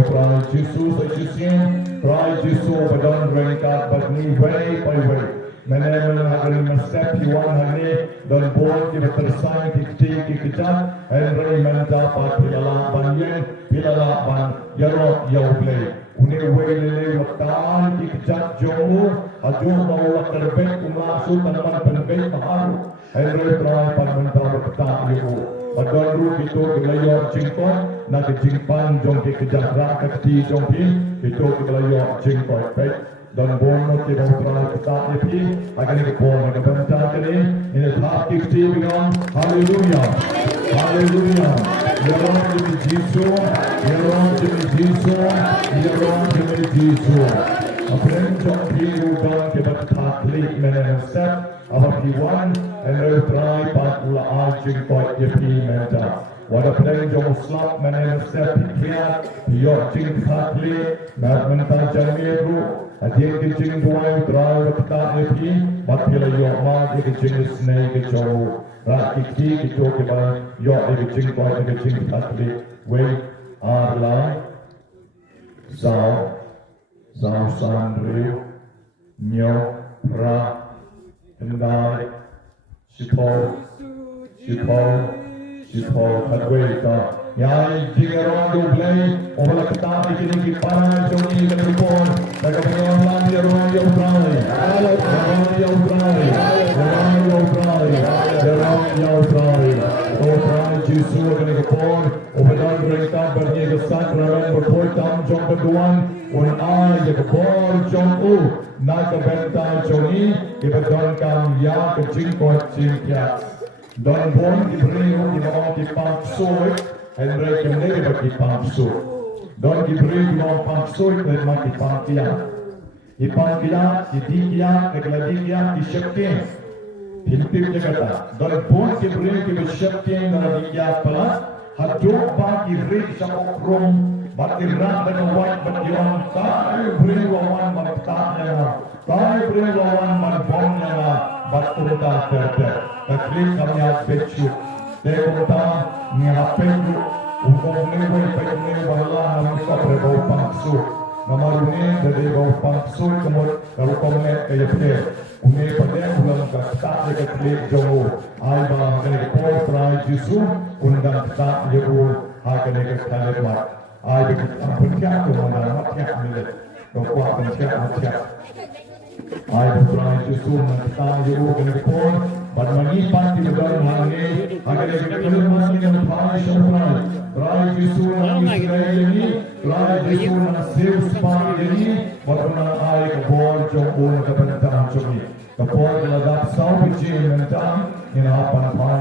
Hallelujah. Jesus ở chữ xiên Christ Jesus và don rengkat but ni way by way Menemen akan step di one hari dan buat kita tersaing kita kejat Henry mendapat pilala ban yarok yauble Uni wele waktan kejat jomu ajo mau terbet umaksud tanaman penbet baharu Henry try pan mendapat tak ibu Padahal ru itu kelayok jingkot nak jingpan jong kejat rak keti jong itu kelayok jingkot baik dan bono kita utara kita ini akan dikepon akan bentar ini tahap kifti bilang haleluya haleluya ya Roh demi Yesus ya Roh demi Yesus ya Roh demi Yesus apa yang jom biru dan kita taklik menenset apa piwan dan try patula ajing koi yepi menta Wada pedang jom slap menenset pikiat biok jing taklik mental jamiru Adik kecing tuai terai ketak lepi, bapila yok ma kecing snai kecau, rak kiki kecau kebai yok kecing tuai kecing takli, wei arla, zau sandri, nyok ra, endai, sipau kadwei ta. Yai jingero dublei, ola ketak kini kiparan jongi menelpon, daga penyolan dia ruang dia utrai, utrai Yesus kini kepon, obadan mereka berniaga sakramen berpoitam jong berduan, un ai je kepon jong naga benta jongi, diberdonkan ya kecing kot cingkiat. Dan bon diberi di bawah dipang soy, Henry kembali bagi pang soy. Dan diberi di bawah pang soy dan mati pang kiat. Di pang kiat, di dikiat, di kiat, di syaktin. Himpir jagata. Dan bon diberi di syaktin dan di kiat pelas. Haduk bagi rik syakokrom, bagi rak dan white bagi orang tak beri lawan manfaatnya, tak beri lawan manfaatnya, batu tak terder. Taklik kami becu, dekota ngapelu, ungkong newe pekne wala namika berbau pangsu, namarune dari bau pangsu kemud kalau komen kaya pede, une pede bulan kata deklik jomu, alba kene kau try jisu, undang kata jemu, hakene kekale mat, ay begitu pencak tu mana matiak milet, dokuat pencak matiak. Ay try jisu kata jemu kene kau Badmani panti bedaran hari agar kelemahan yang paling sempurna. Rai Yesus Israel ini, Rai Yesus nasib sepang ini, badmana ay kebor jomul kepentan jogi. Kebor keladap sawi jin mentang inapan pan.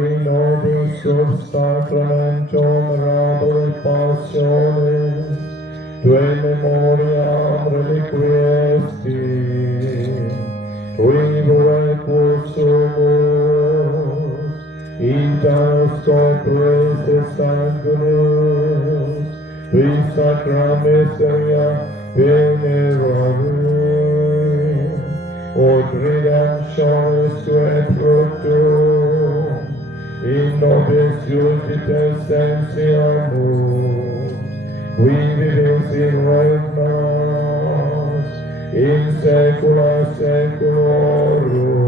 qui nobis sub sacramentum rabili passionis, tue memoriam reliquiesti, tui sumus, itas corporis et sanguinis, tui sacra miseria venerabili, ut redemptionis tuae fructum, in nobis iudites sensiamus, qui vivis in regnas, in saecula saeculorum.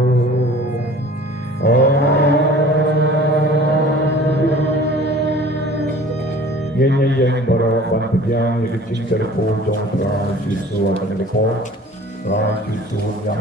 Amen. Ngân dân bảo rõ bằng thực gian như cái chính trời phố trong ra Chúa Giêsu ở trong cái phố ra Chúa Giêsu nhắm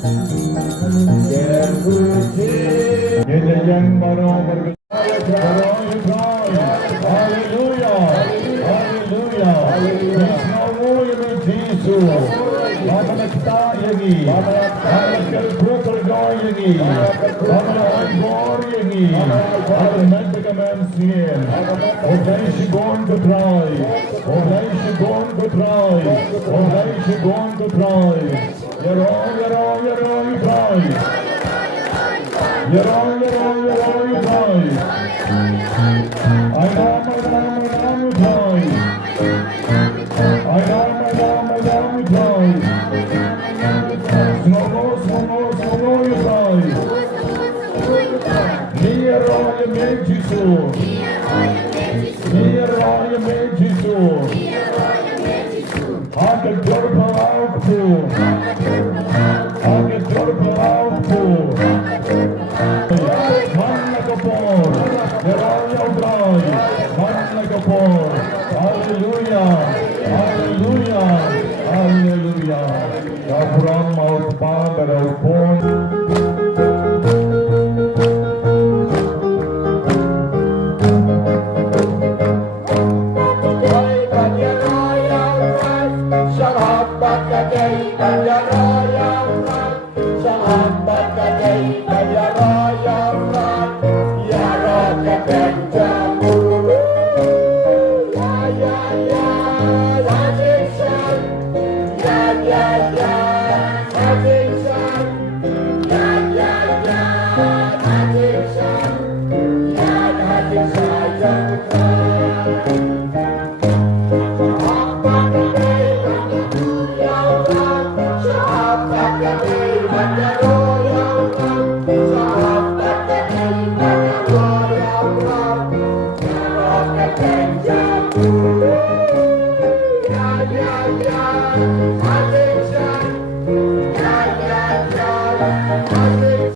Kita yang baru Haleluya, haleluya, Haleluya, Jesus. Mama kita yagi, mama kerja yagi, mama angor yagi, mama medikamen sien. Oblei she going to try, oblei she going to try, oblei she going to try. You're on, you try. You're on, you try. I know, you try. I know, you try. Slow, you try. Here are your Jesus. Here are your Jesus. I can turn out too. I can turn out too. Man like a ball. You're on your drive. Man like a ball. Hallelujah. Hallelujah. Hallelujah. From our Father, our born. Hallelujah.